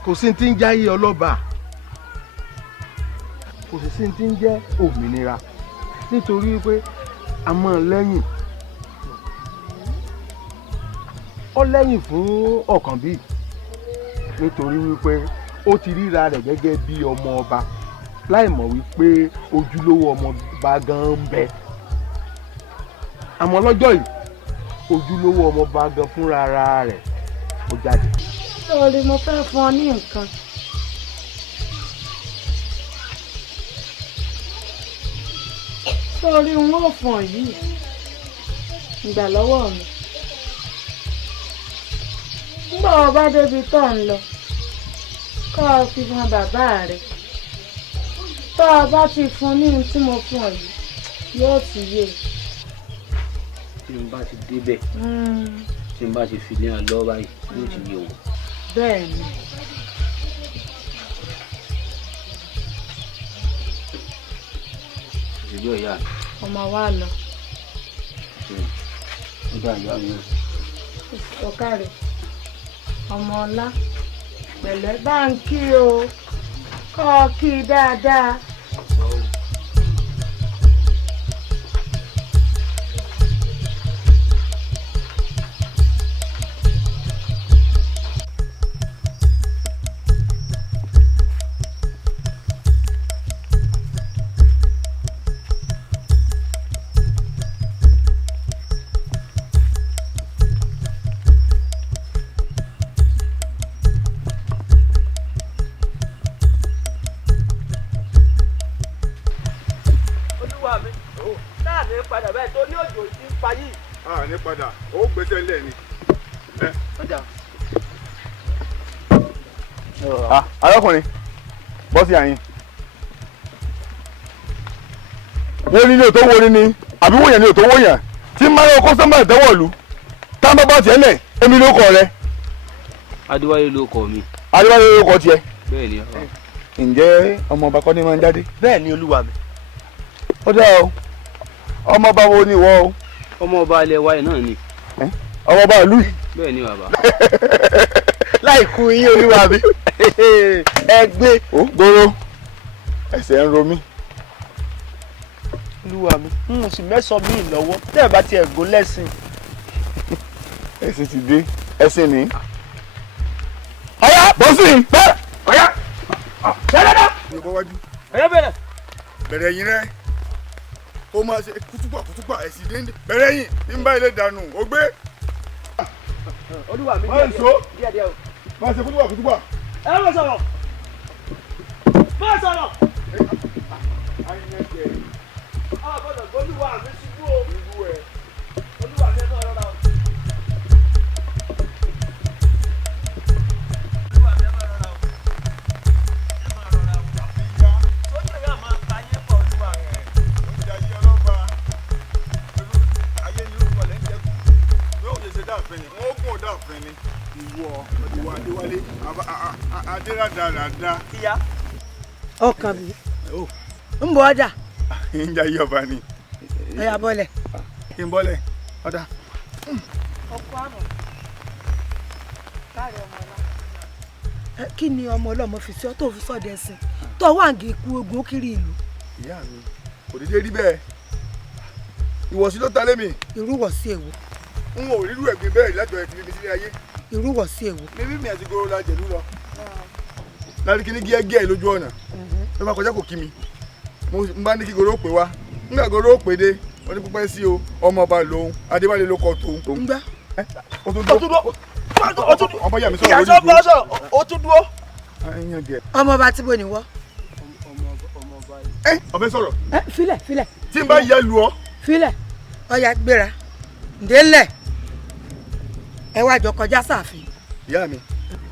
kò sí ti ń jáyé ọlọ́ba kò sì sí ti ń jẹ́ òmìnira nítorí pé a máa lẹ́yìn ó lẹ́yìn fún Ọ̀kànbí nítorí wípé ó ti ríra rẹ̀ gẹ́gẹ́ bí ọmọ ọba láì mọ̀ wípé ojúlówó ọmọ ọba gan ń bẹ àmọ́ lọ́jọ́ yìí ojúlówó ọmọ ọba gan fúnra rẹ̀ ó jáde. sọ̀rọ̀ mo fẹ́ fún ọ ní nǹkan. sórí wọn ò fún ọ yìí ìgbà lọ́wọ́ mi nígbà wọn bá débi tó ń lọ kọ́ ọ fi hàn bàbá rẹ tó o bá ti fún ní ohun tí mo fún ọ yìí yóò ti yé e. tí n bá ti débẹ̀ tí n bá ti fi lé hàn lọ́wọ́ báyìí yóò ti yé wọn. bẹ́ẹ̀ ni. ìjọ ìyá mi ọmọ wa lọ. ó dá ìyá mi. ọ̀kàrẹ̀ ọmọ ọlá pẹ̀lẹ́ bá ń kí o kọ́ ọ kí dáadáa. ní padà ó gbèsè ńlẹ̀ ni. arákùnrin bọ́sì àyìn wọ́n ní ilé tó wọ́n ní àbí wọ́n yẹn ní òtó wọ́n yẹn tí máyọ̀ kọ́sọ́mà ìtẹ́wọ̀lú táwọn bá tiẹ̀ lẹ̀ èmi ló kọ̀ rẹ. Adéwálé ló kọ mi. Adéwálé ló kọ tiẹ̀. bẹ́ẹ̀ ni ọba. ǹjẹ́ ọmọ ọba kọ́ ni máa ń jáde. bẹ́ẹ̀ ni olúwa mi. ó dá o ọmọ ọba wo ni ìwọ o. ọmọ ọba ilẹ̀ wáyé náà ni. ọmọ ọba ìlú yìí. bẹ́ẹ̀ ni bàbá. láì kú yín olúwa mi ẹ gbé gbòòrò ẹsẹ̀ ń ro mí. olúwa mi n sì mẹ́sàn-án mi lọ́wọ́ tẹ́ ẹ bá tiẹ̀ gún lẹ́sìn. ẹ̀sìn ti dé ẹ̀sìn ni. ọ̀yá bọ́sì bẹ́ẹ̀ ọ̀yá ṣẹlẹ́dá. yorùbá wájú. ọ̀yá bẹ̀rẹ̀. bẹ̀rẹ̀ yín rẹ̀ kó máa ṣe kútùpà ẹ̀sìn déńdé bẹ̀rẹ̀ yín ní bá ilé dànù ó gbé. olúwa mi díẹ̀ díẹ̀ o. máa ṣe kútùpà. ẹ má sọ̀rọ̀ má sọ̀rọ̀. àbọ̀dọ̀ gbólúwa mi ṣubú o. olúwa mi ẹ máa rọra o. olúwa mi ẹ máa rọra o. ẹ máa rọra o. sójú yóò máa ta ayé pọ̀ olúwa mi. oúnjẹ ayé ọlọ́ba pẹ̀lú ayé ni orúkọ lẹ́ ń jẹ́kù yóò lè ṣe dáàfin ni wọ́n gùn dáàfin ni ìwọ Adéwálé adéradàradà. ìyá. ọkàn mi ń bọ ọjà. ń jẹ́ ayé ọba ni. ọyà bọ́lẹ̀. kí n bọ́lẹ̀ ọ̀dà. ọkọ àmọ̀ káàrí ọmọ ọlá. kí ni ọmọ ọlọ́mọ fi sí ọ tó fi sọ́dẹ̀ sí tó wà ń gé ikú ogun kiri ìlú. ìyá mi kò dédé rí bẹ́ẹ̀ ìwọ̀sí ló ta lémi. ìrúwọ̀sí èwo. n ò rírú ẹ̀gbin bẹ́ẹ̀ lájọ ẹ̀ kiri mi sílé ayé. ìrúwọ̀sí èwo. mímí mi àti goro la jẹ̀lú lọ. láti kí ní gíẹ́gíẹ́ lójú ọ̀nà ló bá kọjá kò kí mi mo bá ní kí goro pè wá nígbà goro pè dé wọ́n ní pípẹ́ sí o ọmọ ọba lòun Adéwálé ló kọ tòun. ń gbá. o tún dúró ọmọ yà mí sọ̀rọ̀ lórí ìgbó. o tún dúró. ọmọ ọba tí bo ni wọ́. ọbẹ̀ sọ̀rọ̀. filẹ̀. tí n bá yẹ lu ọ. filẹ̀ ọya gbéra ǹdẹ́lẹ̀ ẹ wá jọ kọjá sáàfin. ìyá mi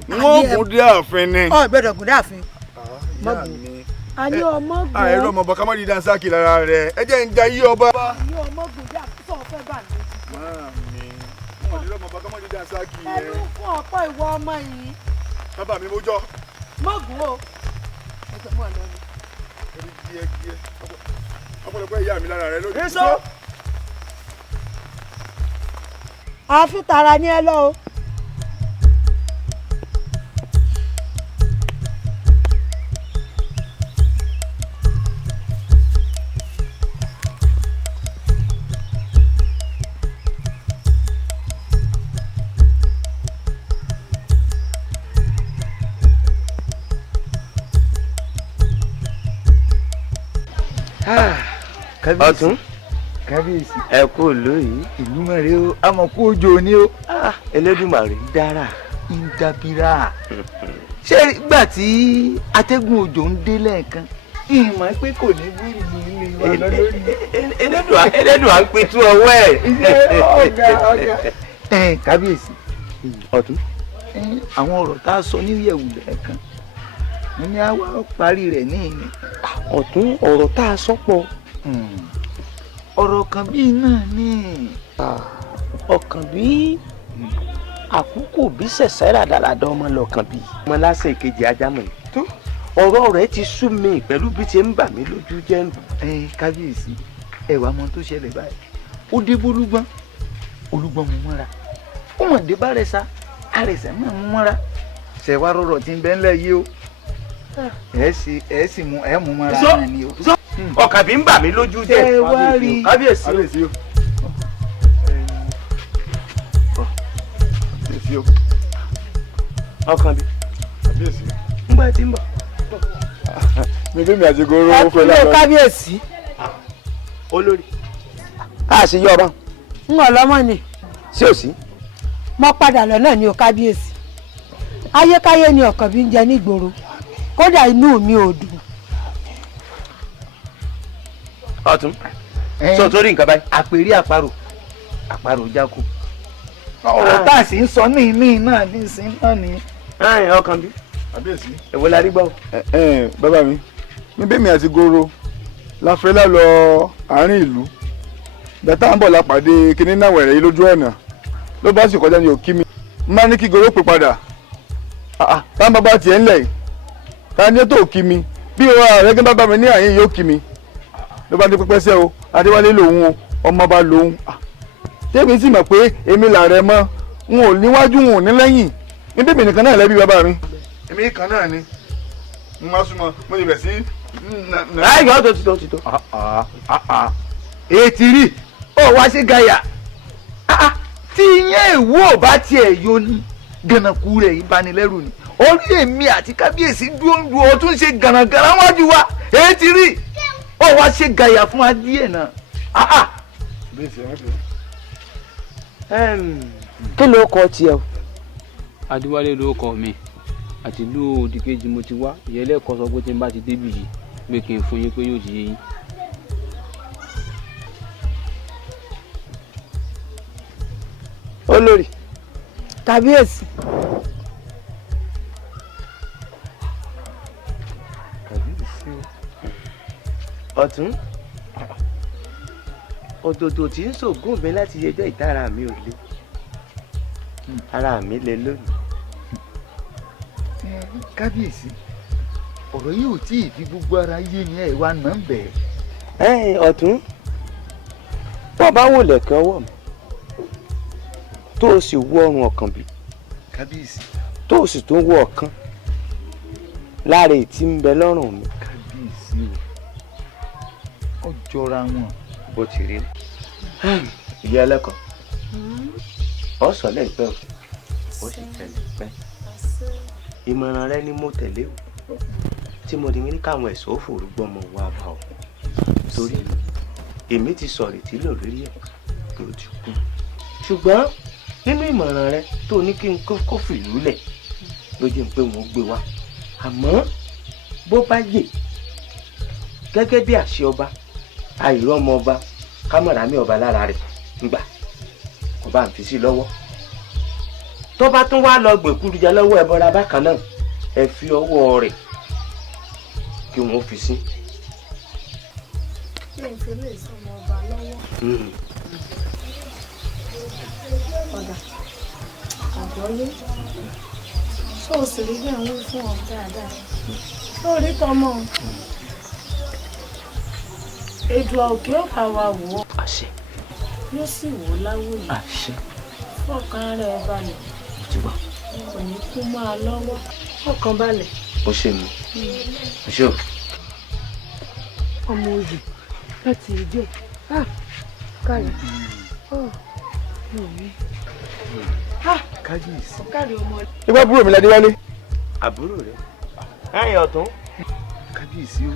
wọ́n gùn dé ààfin ni. ọ gbọ́dọ̀ gùn dé ààfin. ìyá mi a ní ọmọ gùn. àìrò ọmọ ọba ká má di dansaki lára rẹ ẹ jẹ́ ń ja yí ọba. ní ọmọ gùn dé ààfin tó fẹ́ bà ní. Màámi wọn lè rọ ọmọ ọba ká má di dansaki yẹn. ẹnu fún ọ̀pọ̀ ìwọ ọmọ yìí. bàbá mi mo jọ. mọ́gùn o. ẹsẹ̀ mọ́ ọ̀nà ni. ẹni díẹ̀ ọ̀pọ̀lọpọ̀ ìyá mi lára rẹ lónìí. èso. àfi tààrà ni ẹ lọ o. ọ̀tún kábíyèsí ẹ kú lóyìí. ìlú mẹ́rin o àmọ́ kú òjò ni o. Elédùmarè ń dára. ń dábìrà. ṣé ìgbà tí atẹ́gùn òjò ń dé lẹ́ẹ̀kan ìmọ̀ pé kò ní búrú ní ilé wa lọ lórí. Elédùà ń pitú ọwọ́ ẹ̀. ọ̀gá. kábíyèsí ọ̀tún. àwọn ọ̀rọ̀ tá a sọ níyẹ̀wù lẹ́ẹ̀kan mo ní àwa parí rẹ̀ ní ìní. ọ̀tún ọ̀rọ̀ tá a sọ pọ̀. ọ̀rọ̀ kan bíi náà ní. ọkàn bí àkókò bí ṣẹ̀ṣẹ̀ ràdàràdà ọmọ lọ́kàn bí. ọmọ lásán ìkejì ajámọ̀ yìí. ọ̀rọ̀ rẹ̀ ti sú mi pẹ̀lú bí ti ń bà mí lójú jẹ́ nù. kábíyèsí ẹ̀wà mọ tó ṣẹlẹ̀ báyìí ó dé bólúgbọ́n olúgbọ́n mú mọ́ra ó mọ̀ dé bá rẹ̀sà àrẹ̀sà náà mú mọ́ra ṣẹ̀wá rọrọ̀ tí ń bẹ́ ńlẹ̀ yìí o ẹ̀ sì mú mọ́ra náà ni o. ọkàn bí ń bà mí lójú jẹ́ ẹ wá rí kábíyèsí o. ọkàn bí ńgbà tí ń bọ̀. níbi mi àti goro ó fẹ́ lọ́dọ̀ kábíyèsí. olórí. a sì yọ ọba. ń wọ̀ lọ́mọ ni. sí ò sí. mo padà lọ́nà ni o kábíyèsí. ayékáyé ni ọkàn bí ń jẹ nígboro kódà inú mi ò dùn. ọ̀tún sọ torí nǹkan báyìí. àpèrí àparò jákò. ọ̀rọ̀ tá a sì ń sọ ní ìní náà ní ìsín náà ni. ọkàn bí. àbíyèsí. èwo la rí gbọ́. bàbá mi níbi mi àti goro la fẹ́ lọ àárín ìlú bẹ́tà ń bọ̀ lápàdé kinní náà wẹ̀rẹ̀ yìí lójú ọ̀nà ló bá sì kọjá ní òkí mi n bá ní kí goro pè padà táwọn bàbá tiẹ̀ ń lẹ̀ ta ni ó tó kí mi bí o àrẹ́gẹ́ bàbá mi ní àyín yóò kí mi ló bá dé pẹ́pẹ́sẹ́ o adéwálé lòun o ọmọọba lòun tẹ́mi sì mọ̀ pé èmi làárẹ̀ mọ́ n ò níwájú n ò ní lẹ́yìn níbí mi nìkan náà lẹ́bi bàbá mi èmi kan náà ni mo máa súnmọ́ mo lè bẹ̀ sí. láìpẹ́ tó ti tó. ètí rí ó wá sí gàyà tí ìyẹn èwo ò bá tiẹ̀ yọ ní gànàkú rẹ̀ ìbanilẹ́rù ni orí èmi àti kábíyèsí dúró ó tún ṣe gànàgànà wájú wa ètí rí ó wá ṣe gàyà fún adìẹ náà. kí ló kọ tiẹ̀ o. adéwálé ló kọ mi àti ìlú òdìkejì mo ti wá ìyẹlẹ́kọ̀ọ́ sọ pé tí n bá ti débì yìí pé kí n fún yín pé yóò ti yé yín. olórí. kábíyèsí. ọ̀tún òdòdó tí ń ṣògùn mi láti yẹjọ́ ìtara mi ò le ara mi le lónìí. kábíyèsí ọ̀rọ̀ yìí ò tí ì fi gbogbo ara yé ni ẹ̀ wá nà ń bẹ̀. ọ̀tún tó bá wò lẹ̀kẹ́ ọwọ́ mi tó o sì wọ ọrùn ọ̀kàn bí kábíyèsí tó o sì tún wọ ọ̀kan lára ètí ń bẹ lọ́rùn mi. kábíyèsí ó jọra wọn. bó ti rí ìyá ẹlẹ́kọ̀ọ́ ọ sọ lẹ́yìn o ó sì tẹ̀lé pẹ́ ìmọ̀ràn rẹ ni mo tẹ̀lé o tí mo ní ní káwọn ẹ̀ṣọ́ òfòrúgbọ́n mọ̀ wá bá ọ torí èmi ti sọ̀rọ̀ ìtí lò lórí ẹ̀ pé ó ti kú ṣùgbọ́n nínú ìmọ̀ràn rẹ tó ní kí n kó fìlú lẹ̀ ló jẹ́ pé wọ́n gbé wá àmọ́ bó bá yè gẹ́gẹ́ bí àṣẹ ọba àìrọ́ ọmọ ọba kámọ̀rà mi ọba lára rẹ̀ ńgbà kò bá ń fi sí lọ́wọ́ tó bá tún wá lọ gbèkúrújà lọ́wọ́ ẹbọra bákan náà ẹ fi ọwọ́ rẹ̀ kí wọ́n fi sí. kí n fi lè sọ ọmọ ọba lọ́wọ́. ọ̀dà àgbọ́lé ṣó o sì rí bẹ́ẹ̀ ń wí fún ọ dáadáa ṣó o rí tọmọ èdùà òkè ọ̀pá wa wò ó àṣẹ yóò sì wò ó láwòye àṣẹ fọkàn rẹ̀ balẹ̀ kò ní kú máa lọ́wọ́ fọkàn balẹ̀. ó ṣe mí ó ṣe o. ọmọ oyè láti ìjọ kárí kábíyèsí. kárí ọmọ. ìgbà àbúrò mi ládé wálé. àbúrò rẹ ẹ̀yin ọ̀tún. kábíyèsí o.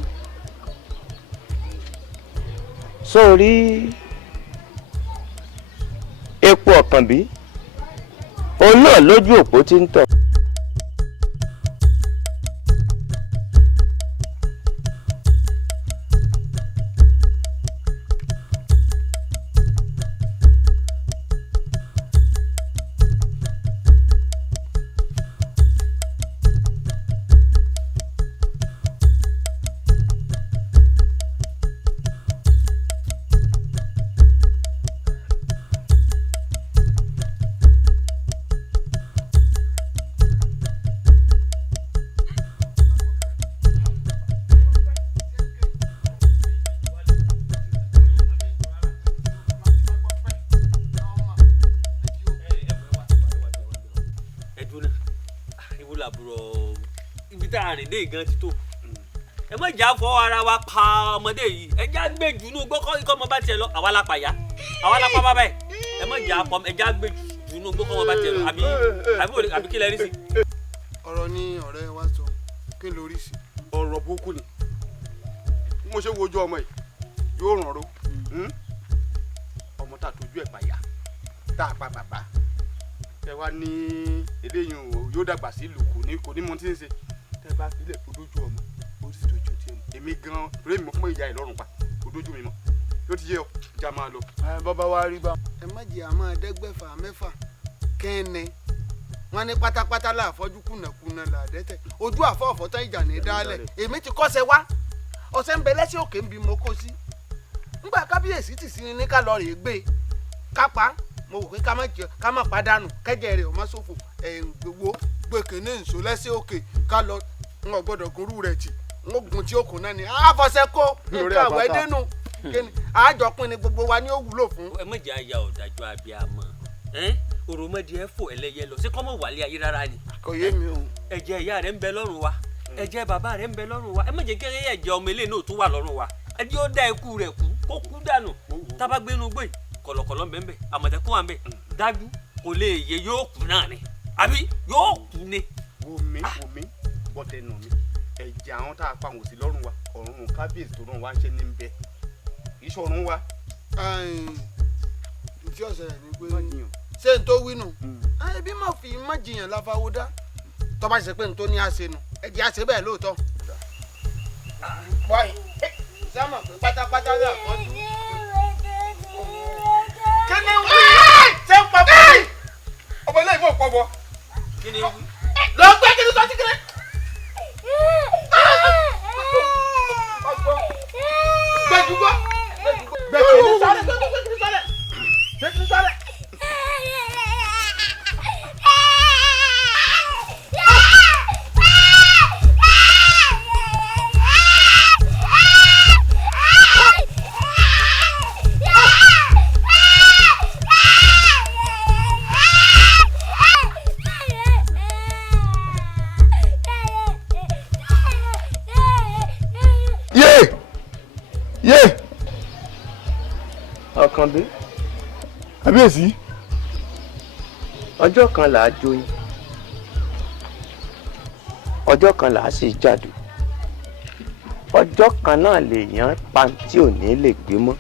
sórí epo ọ̀kànbí òun náà lójú òpó tí ń tọ̀. làbúrò ibi tá a rìn dé gan ti tó ẹ má jà fọ ara wa pa ọmọdé yìí ẹ já gbé jù nú gbọ́kọ́ ikọ́ ọmọ bá tiẹ̀ lọ àwa la pa ya àwa la pa bàbá ẹ ẹ má jà pọ ẹ já gbé jù nú gbọ́kọ́ ọmọ bá tiẹ̀ lọ àbí kí lẹ rí sí. ọ̀rọ̀ ni ọ̀rẹ́ wa sọ kí n lórí sí. ọ̀rọ̀ burúkú ni mo ṣe wojú ọmọ yìí yóò ràn ró ọmọ tá a tójú ẹ̀ pàyà tá a pa bàbá ẹ wá ní eléyìí yóò dàgbà sí ìlú kò ní mọ tí ń ṣe tẹ bá filẹ̀ kó dójú ọmọ ó sì dojú tiẹ̀ mọ́ èmi gan rẹ mi mọ ìyá ẹ lọ́rùn pa kó dójú mi mọ́ yóò ti yé ọ já máa lọ. bàbá wa rí bá. ẹ má jẹ́ àmọ́ ẹ̀ẹ́dẹ́gbẹ̀fà mẹ́fà kẹ́ẹ̀nẹ́ wọn ní pátápátá láàfọ́jú kùnàkùnà làdẹ́tẹ̀ ojú àfọ̀ọ̀fọ̀ tán ìjà ní dálẹ̀ èmi ti kọ́sẹ̀ wá ọ̀sẹ̀ ń bẹ lẹ́sẹ̀ òkè ń bí mo kó sí ńgbà kábíyèsí tì sí ní ká lọ rèé gbé kápá mo wò pé ká má pàdánù kẹ́jẹ́ rẹ̀ ọmọ ṣòfò wo gbèkè ní nsọ lẹ́sẹ̀ òkè ká lọ ń gbọ́dọ̀ gúnrú rẹ̀ tì ń gun tí ó kùn náà ni àfọ̀sẹ̀ kó nǹkan àwẹ̀ dénú àjọpín ni gbogbo wa ni ó wúlò fún. ẹ má jẹ́ àyà ọ̀dájú abiyamọ òròmọdé ẹ fò ẹlẹ́yẹ lọ sí kọ́mọ wàlẹ́ ayé rárá ni. kò yé mi o. ẹ̀jẹ̀ ìyá rẹ̀ ń bẹ lọ́rùn wa ẹ̀jẹ̀ bàbá rẹ̀ ń bẹ lọ́rùn wa ẹ má jẹ́ kí ẹ̀jẹ̀ ọmọ ilé náà tún wà lọ́rùn wa ẹ jẹ́ ó dá ikú rẹ̀ kú kó kú dànù tábàgbénu gbé kọ̀lọ̀kọ̀lọ̀ ńbẹ̀ àmọ̀tẹ́kùn wà ńbẹ̀ dájú kò lè yẹ yóò kú náà ni àbí yóò kú ni. wòmí bọ́tẹ̀nù mi ẹ̀jẹ̀ àwọn tá a pa àwọn sí lọ́rùn wa ọ̀run kábíyèsí tó rán wa ń ṣe ní bẹ ìṣọ̀run wa. ìtí ọ̀sẹ̀ rẹ̀ ni pé ṣé n tó wí nù ẹbí má fi má jiyàn láfáwó dá tó bá ṣe pé n tó ní àṣẹ nù ẹ̀jẹ̀ àṣẹ bẹ́ẹ̀ lóòótọ́. wáyé sámà pé pátápátá lè àkọ́jú. kí ni wí ṣé ń pa báyìí ọmọ ilé ìfọ̀ pọ̀ bọ̀. kí ni wí. lọ gbé kí ni sọ ti kiri. gbẹdúgbọ gbẹdúgbọ ní sọlẹ gbẹdúgbọ ní sọlẹ gbẹdúgbọ sọlẹ. Ọ̀kànbí. Kábíyèsí. ọjọ́ kan là á joyin ọjọ́ kan là á sì jàdù ọjọ́ kan náà lèèyàn pàǹtí ò ní lè gbé mọ́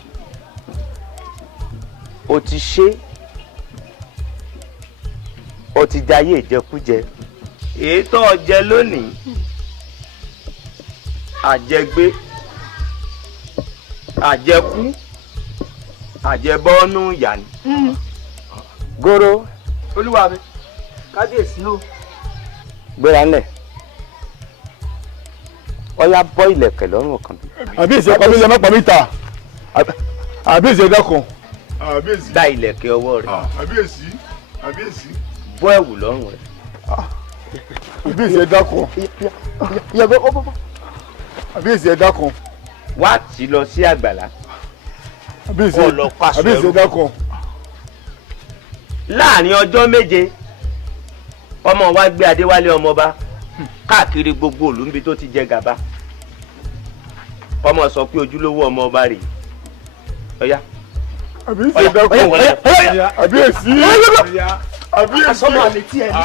o ti ṣe o ti jayé ìjẹkújẹ èyí tó o jẹ lónìí àjẹgbé àjẹkú àjẹbọ́nú ìyá ni. Goro. olúwa mi kábíyèsí o. gbéra ńlẹ̀ ọyá bọ́ ìlẹ̀kẹ̀ lọ́rùn Ọ̀kànbí. àbíyèsí ẹ pa mí lẹ má pa mí ta àbíyèsí ẹ dákun. dá ìlẹ̀kẹ̀ ọwọ́ rẹ̀. àbíyèsí. bọ́ ẹ̀wù lọ́rùn rẹ̀. àbíyèsí ẹ dákun. àbíyèsí ẹ dákun. wá tì lọ sí àgbàlá. àbíyèsí ẹ dákun. láàrin ọjọ́ méje ọmọ wa gbé Adéwálé ọmọba káàkiri gbogbo ìlú níbi tó ti jẹ gàba ọmọ sọ pé ojúlówó ọmọọba rèé ọyá. àbíyèsí ẹ dákun. àbíyèsí asọ́mọ àlétí ẹ̀ ní.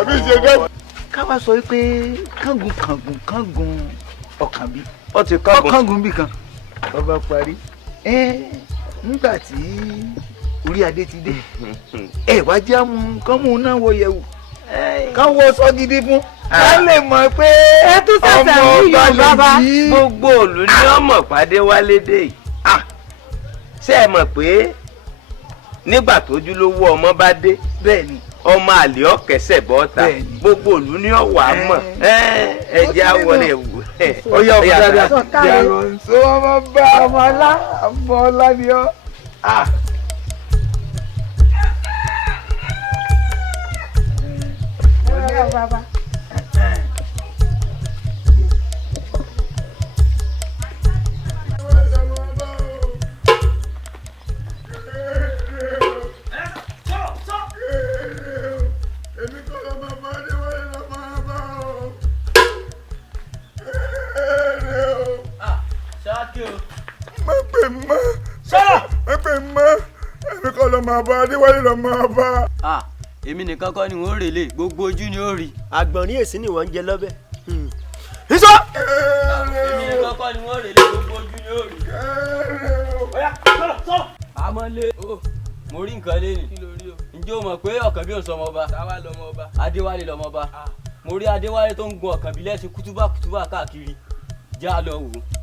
àbíyèsí ẹ dákun. ká wá sọ pé kángun Ọ̀kànbí ó ti kángun bì kan ọba parí nígbà tí orí adé ti dé ẹ wá jẹ́ kán mú náà wọ yẹ̀wò kán wọ sọ gidi fún ká lè mọ̀ pé ọmọ ọba lè yí. gbogbo òlù ní ọmọ Adéwálé dé yìí ṣé ẹ mọ̀ pé nígbà tójú lówó ọmọ bá dé ọmọ àlè ọ̀kẹ́sẹ̀ bọ́ta gbogbo òlù ní ọ̀wà mọ̀ ẹ̀jẹ̀ àwọlé wù. ọyọ ọmọ dáadáa jẹrọ nsọ ọmọ bá ọmọ ọlá ni ọ. Baba. èmi kọ́ ló máa bá Adéwálé. lọ́mọ ọba adéwálé lọ́mọ ọba. èmi nìkan kọ́ ni wọ́n rè lé gbogbo ojú ni ó rí. àgbọ̀nrín èsì ni wọ́n ń jẹ lọ́bẹ̀. ìsọ. èmi nìkan kọ́ ni wọ́n rè lé gbogbo ojú ni ó rí. àmọ́lé mo rí nǹkan lẹ́nu. ǹjẹ́ o mọ̀ pé Ọ̀kànbí ò sọmọ ọba. táwa lọmọ ọba. adéwálé lọmọ ọba. mo rí adéwálé tó ń gun Ọ̀kànbí lẹ́sìn kútúbà káàkiri. já lọ wò ó.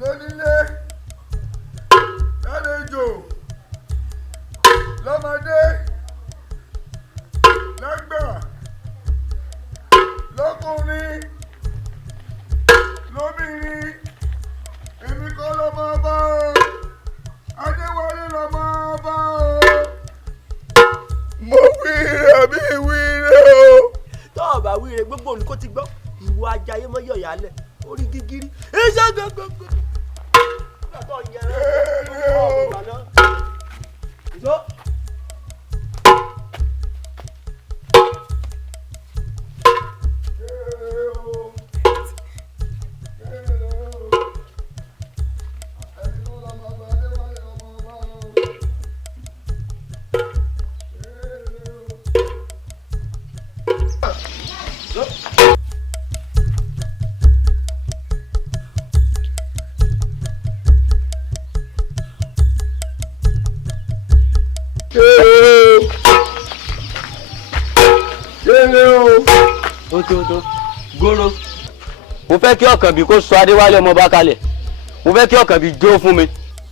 lónílé lálejò lọ́mọdé lágbà lọ́kùnrin lóbìnrin èmi kọ́ lọ́mọ ọba o adéwálé lọ́mọ ọba o mo wíire àbí wíire o. tọ́ ọ̀bà wíire gbogbo olùkó ti gbọ́ ìwọ ajayé mọ́ yọ̀yà lẹ̀ orí gígírí iṣẹ́ gbogbo. tó góró mo fẹ́ kí Ọ̀kànbí kó sọ adéwálé ọmọ ọba kalẹ̀ mo fẹ́ kí Ọ̀kànbí jó fún mi.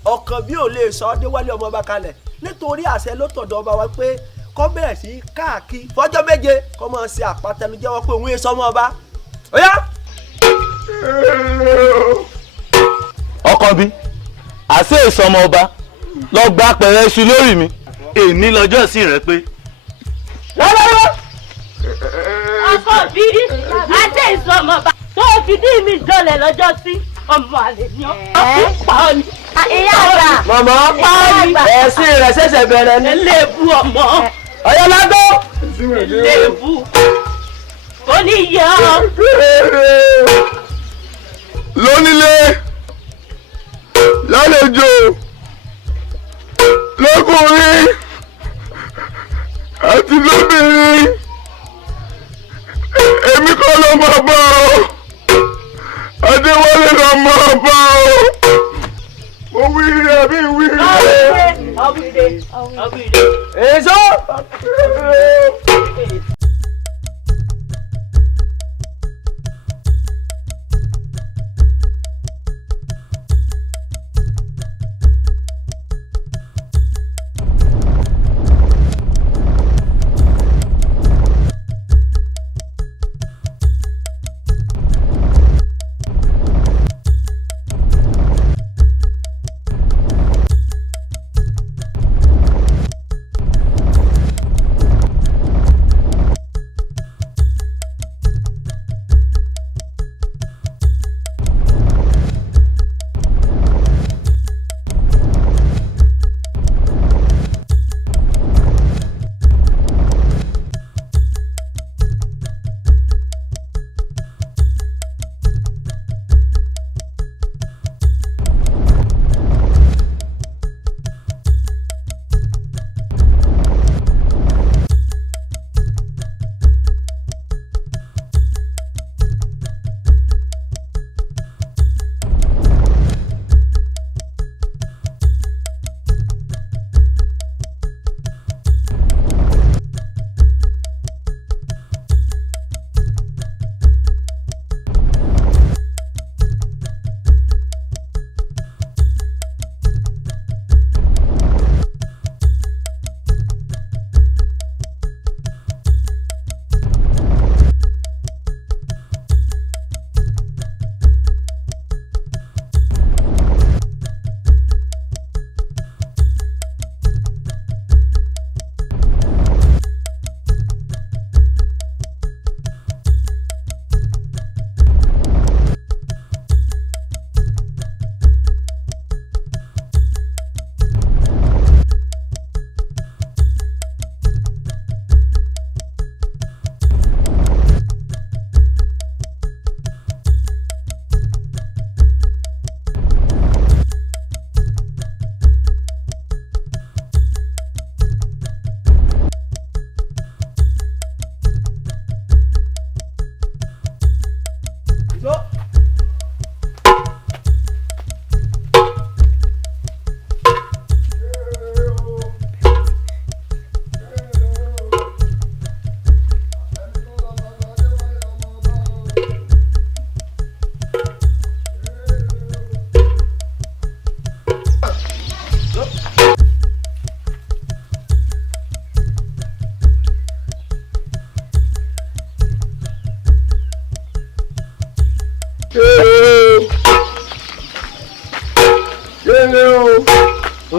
Ọ̀kànbí ò lè sọ adéwálé ọmọ ọba kalẹ̀ nítorí àṣẹ ló tọ̀dọ̀ ọba wa pé kó bẹ̀rẹ̀ sí káàkiri fọjọ́ méje kó máa ṣe àpàtẹnujẹ́wọ́ pé òun èso ọmọ ọba. ó yá. Ọ̀kànbí àṣẹ ìsọmọ ọba lọ gba pẹ̀rẹ̀ iṣu lórí mi èní lọ́jọ́ ìsìn rẹ pé. Ọ̀kànbí àṣẹ ìsọmọba tó fi dí mi jọlẹ̀ lọ́jọ́ sí ọmọ àlè ni ọ́ pa ọ́ ni. ìyá àgbà màmá pa ọ́ ni. ẹ̀sìn rẹ̀ ṣẹ̀ṣẹ̀ bẹ̀rẹ̀ ni. léèbù ọmọ ọ̀yọ́lágbó. léèbù oníyẹ ọ́. lónílé lálejò lọ́kùnrin àti lóbìnrin èmi kọ́ ló máa bá ọ adéwálé ló máa bá ọ mo wíire àbí wíire. èso.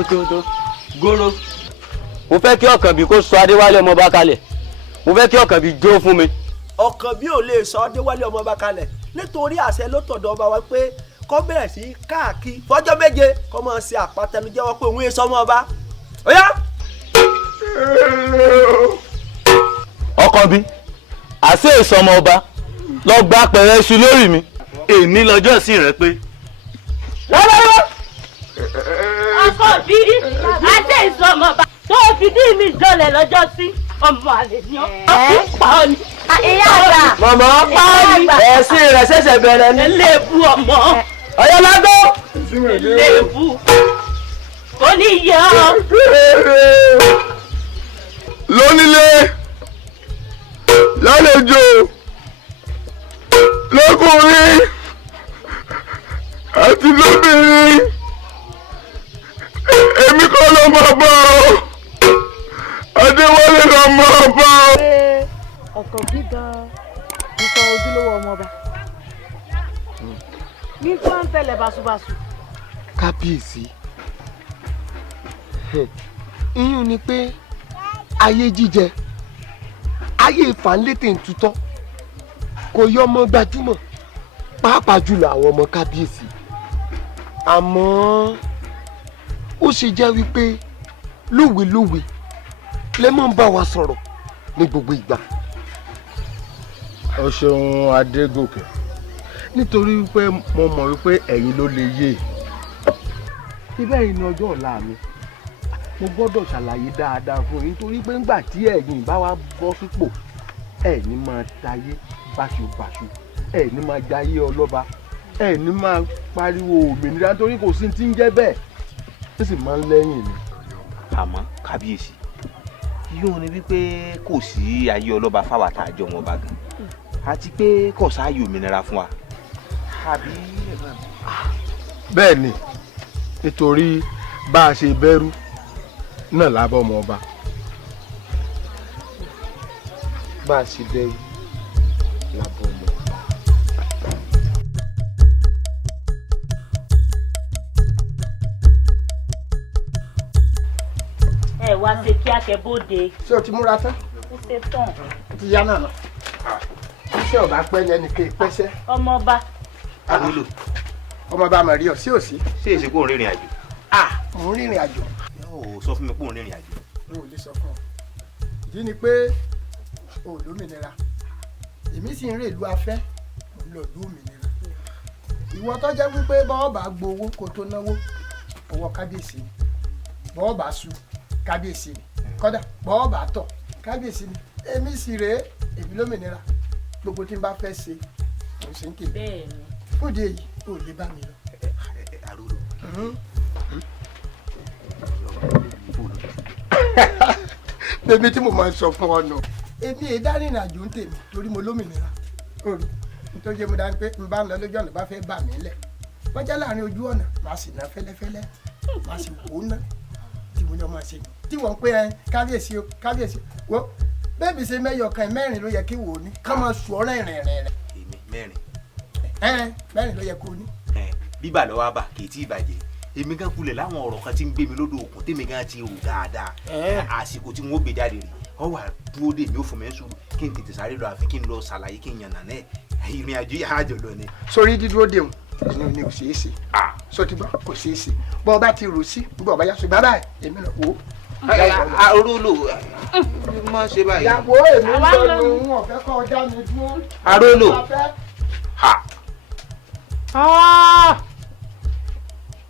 tó góró mo fẹ́ kí Ọ̀kànbí kó sọ Adéwálé ọmọọba kalẹ̀ mo fẹ́ kí Ọ̀kànbí jó fún mi. Ọ̀kànbí ò lè sọ Adéwálé ọmọọba kalẹ̀ nítorí àṣẹ ló tọ̀dọ̀ ọba wa pé kó bẹ̀rẹ̀ sí káàkiri fọ́jọ́ méje kó máa ṣe àpàtẹnujẹ́wọ́ pé òun èso ọmọọba. Ó yá. Ọ̀kànbí àṣẹ èso ọmọọba lọ gba pẹ̀rẹ̀ iṣu lórí mi èní lọ́jọ́ ìsìn rẹ pé. Ọ̀kànbí àṣẹ èso ọmọọba tó fi dí mi jọlẹ̀ lọ́jọ́ sí ọmọ àlè ni ọ́ pa ọ́ ni. ìyá àgbà mọ̀mọ́ pa ọ́ ni. ẹ̀sìn rẹ̀ ṣẹ̀ṣẹ̀ bẹ̀rẹ̀ ní. léèbù ọmọ ọ̀yọ́ lágbó. léèbù oníyẹ ọ́. lónílé lálejò lọ́kùnrin àti lóbìnrin èmi kọ́ ló máa bá ọ Adéwálé ló máa bá ọ. Ọ̀kànbí gan-an nǹkan ojúlówó ọmọọba ní tí wọ́n ń tẹ̀lé báṣubàṣu. kábíyèsí iyún ni pé ayé jíjẹ ayé ìfàǹlétè ń tutọ́ kò yọ ọmọ gbajúmọ̀ pàápàá jùlọ àwọn ọmọ kábíyèsí àmọ́ ó ṣe jẹ́ wípé lówelówe lẹ máa ń bá wa sọ̀rọ̀ ní gbogbo ìgbà. o ṣeun Adégòkè nítorí wípé mo mọ̀ wípé ẹ̀yin ló lè yé ibẹ̀ yìí ni ọjọ́ ọ̀la mi mo gbọ́dọ̀ ṣàlàyé dáadáa fún yín nítorí pé ńgbà tí ẹ̀yin bá wá bọ́ sípò ẹ̀ ní máa tayé báṣubàṣu ẹ̀ ní máa jayé ọlọ́ba ẹ̀ ní máa pariwo òmìnira nítorí kò sí ti ń jẹ́ bẹ́ẹ̀ ó sì máa ń lẹ́yìn ni. àmọ́ kábíyèsí yóò ní wípé kò sí ayé ọlọ́ba fáwa tá a jọ wọn bá gan àti pé kò sáàyè òmìnira fún wa. àbí bẹ́ẹ̀ ni nítorí bá a ṣe bẹ̀rù náà lábọ́ ọmọ ọba bá a ṣe bẹ̀rù lábọ́ ọmọ ọba. ẹ wá ṣe kí akẹ́bọ̀dé. ṣé o ti múra tán. ó ṣe tán. ó ti yá náà lọ. iṣẹ́ ọba pẹ́ yẹn ni kí n pẹ́ṣẹ́. ọmọọba. àlólò. ọmọọba mà rí ọ sí òsì. ṣé èsì kò ń rìnrìn àjò. mò ń rìnrìn àjò. yóò sọ fún mi kò ń rìnrìn àjò. n ò lè sọ fún ọ. ìdí ni pé o ò lómìnira èmi sì ń rè ìlú afẹ́ mo lọ ìlú òmìnira. ìwọ tó jẹ́ wípé bọ́ọ̀ bá gbowó kó tó náwó owó kábíyèsí ni bọ́ọ̀ bá su kábíyèsí ni kódà bọ́ọ̀ bá tọ̀ kábíyèsí ni èmi sì rèé èmi lómìnira gbogbo tí n bá fẹ́ ṣe kò sí ń kéde fún ìdí èyí ò lè bá mi lọ. àrùrù. bébí tí mo máa ń sọ fún ọ nù. èmi èdè arìnrìn àjò ń tèmi torí mo lómìnira orí nítorí jẹ́ mo dá pé n bá ń lọ lójú ọ̀nà bá fẹ́ bà mí lẹ̀ wọ́n láàrin ojú ọ̀nà màá sì ná fẹ́lẹ́fẹ́lẹ́ màá sì wò ó ná tí mo ní ọmọ ṣe tí wọ́n pé kábíyèsí o kábíyèsí wo bẹ́ẹ̀bì ṣe mẹ́yọ̀ kan mẹ́rin ló yẹ kí wò ó ní ká máa sùn ọ́rẹ́ rẹ̀ rẹ̀. èmi mẹ́rin. mẹ́rin ló yẹ kó o ní. bíbà lọ́wọ́ bá kì í tí ì bàjẹ́ èmi gan kulẹ̀ láwọn ọ̀rọ̀ kan tí ń gbé mi lódò òkun tèmi gan ti rò dáadáa àsìkò tí wọ́n gbé jáde rè ọ wà dúró dè mí ó fún mi sùúrù kí n tètè sáré lọ àfi kí n lọ ṣàlàyé kí n yànnà náà ìrìn àjò yà á jọ lọ ni. sórí dídúró dèun inú ni kò ṣeé ṣe sọtìgbà kò ṣeé ṣe bọ́ ọ bá ti rò sí gbọ́ ọ bá yá ṣùgbọ́n báyìí èmi náà wò ó. arólò má ṣe báyìí. ìyàwó èmi ń lọ ní òun ọ̀fẹ́ kọ́ ọjà mi dúró. arólò.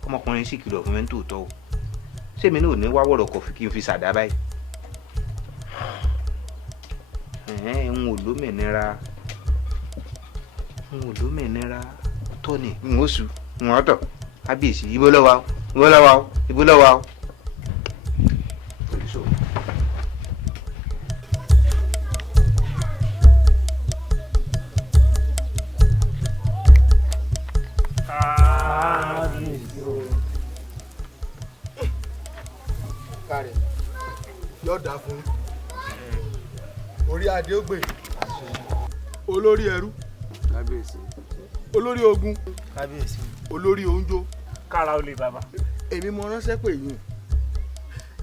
ọmọkùnrin sì kìlọ̀ fún mi ní tòótọ́ o sẹ́mi náà ò ní wá wọ̀rọ̀ kọ̀fì kí n fi ṣàdá báyìí. n ò lómìnira tọ́ni n ò sùn n ò tọ̀ kábíyèsí ibo lọ́wọ́ o. kárẹ̀ yóò dáa fún orí adé ó gbè olórí ẹrú kábíyèsí olórí ogun kábíyèsí olórí oúnjó kára ó lè bàbá. èmi mo ránṣẹ́ pé yìí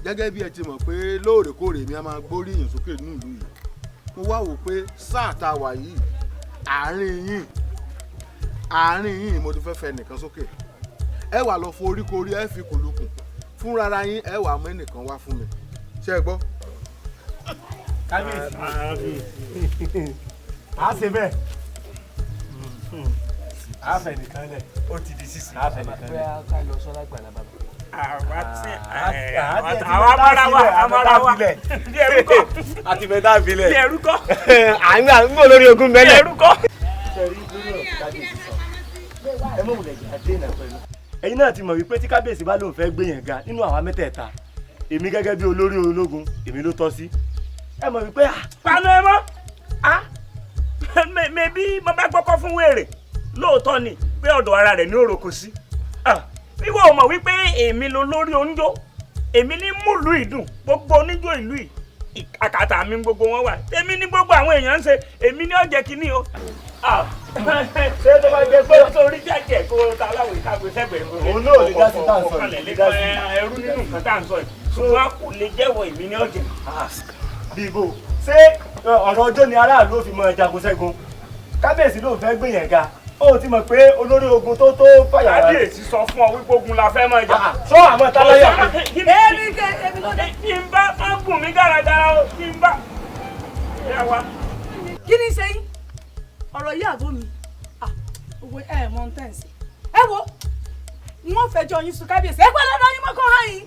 gẹ́gẹ́ bí ẹ ti mọ̀ pé lóòrèkóòrè mi a máa gbóríyìn sókè nínú ìlú yìí mo wá wò pé sáà tá a wà yìí àárín yín mo ti fẹ́ fẹ́ nìkan sókè ẹ wà lọ foríkorí ẹ fi kùlùkùn fúnra yín ẹ wà mọ́ ẹnìkan wá fún mi ṣé ẹ gbọ́. kábíyèsí a ṣe bẹ́ẹ̀ a fẹ́ nìkan lẹ̀ ó ti di sísè a fẹ́ nìkan lẹ̀. ká lọ sọ́lá gbàlá bàbá. àwa amọ́ra wa bí ẹrú kọ́ àti bẹ́ẹ̀ dábì lẹ̀ bí ẹrú kọ́ à ń gbà lórí ogun bẹ́ẹ̀ bí ẹrú kọ́. ẹ mọ̀ wùlẹ̀ jà dé nà pẹ̀lú. ẹ̀yin náà ti mọ̀ wípé tí kábíyèsí bá lóun fẹ́ gbé yẹn ga nínú àwa mẹ́tẹ̀ẹ̀ta èmi gẹ́gẹ́ bí olórí ológun èmi ló tọ́ sí. ẹ mọ̀ wípé panu ẹ mọ́ mẹ́bí mo bá gbọ́kọ́ fún wèrè lóòótọ́ ni pé ọ̀dọ̀ ara rẹ̀ ní òròkò sí. wíwọ́ ò mọ̀ wípé èmi ló lórí oúnjẹ èmi ní múlù ìdùn gbogbo oníjó ìlú yìí àkàtà mi gbogbo wọn wà èmi ní gbogbo àwọn èèyàn ń ṣe èmi ní ọ̀jẹ̀ kìíní o. ṣé tó bá jẹ pé sórí jẹ́jẹ́ kó ta aláwọ̀ ìtàgbé sẹ́gbẹ̀ẹ́ fún mi. òun náà lè dá sí tá à ń sọ yìí. ẹrú nínú nǹkan tá à ń sọ yìí ṣùgbọ́n kò lè jẹ́wọ́ èmi ní ọ̀jẹ̀. bíbó ṣé ọ̀rọ̀ ọjọ́ ni aráàlú ò fi mọ jagun ṣẹ́gun kábíyèsí ló fẹ́ gbìyànjú ga ó ti mọ̀ pé olórí ogun tó fàyà. kábíyèsí sọ fún ọ wípé ogun la fẹ́ máa jà. sọ àmọ́ táláyà kan. kí n bá má gùn mí dáradára o kí n bá. kí ni ṣe yín ọ̀rọ̀ yìí àgbo mi owó ẹ̀ mọ̀ ń tẹ̀sí ẹ wo wọ́n fẹjọ́ yín sùn kábíyèsí ẹ pẹ́ lọ́dọ̀ yín mọ́kàn hàn yín.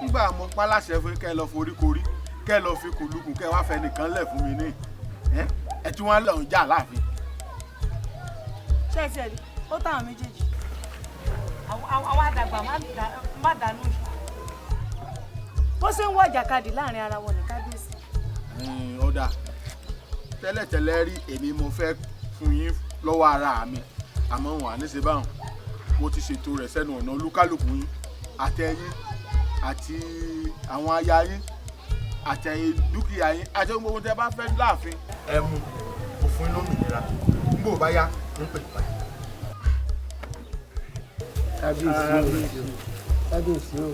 nígbà mo pálàṣẹ fún kẹ́ lọ foríkorí kẹ́ lọ fi kùlùkùn kẹ́ wá fẹ́ nìkan lẹ̀ fún mi ní ẹ tí wọ́n lọ ń jà láàfin. ṣé ẹ ti ẹ̀ rí ó táwọn méjèèjì àwọn àdàgbà má dànù yìí bó ṣe ń wọ ìjàkadì láàrin ara wọn ní kábíyèsí. ó dà tẹ́lẹ̀tẹ́lẹ̀ rí èmi mo fẹ́ fún yín lọ́wọ́ ara mi àmọ́ wọn à ní ṣe báwọn mo ti ṣètò rẹ̀ sẹ́nu ọ̀nà olúkálùkù yín àtẹ̀yìn àti àwọn aya yín àtẹ̀yìn dúkìá yín àti gbogbo tẹ́ bá fẹ́ láàfin. ẹ mú òfin lómìnira nígbà ò bá yá ń pè é. kábíyèsí o.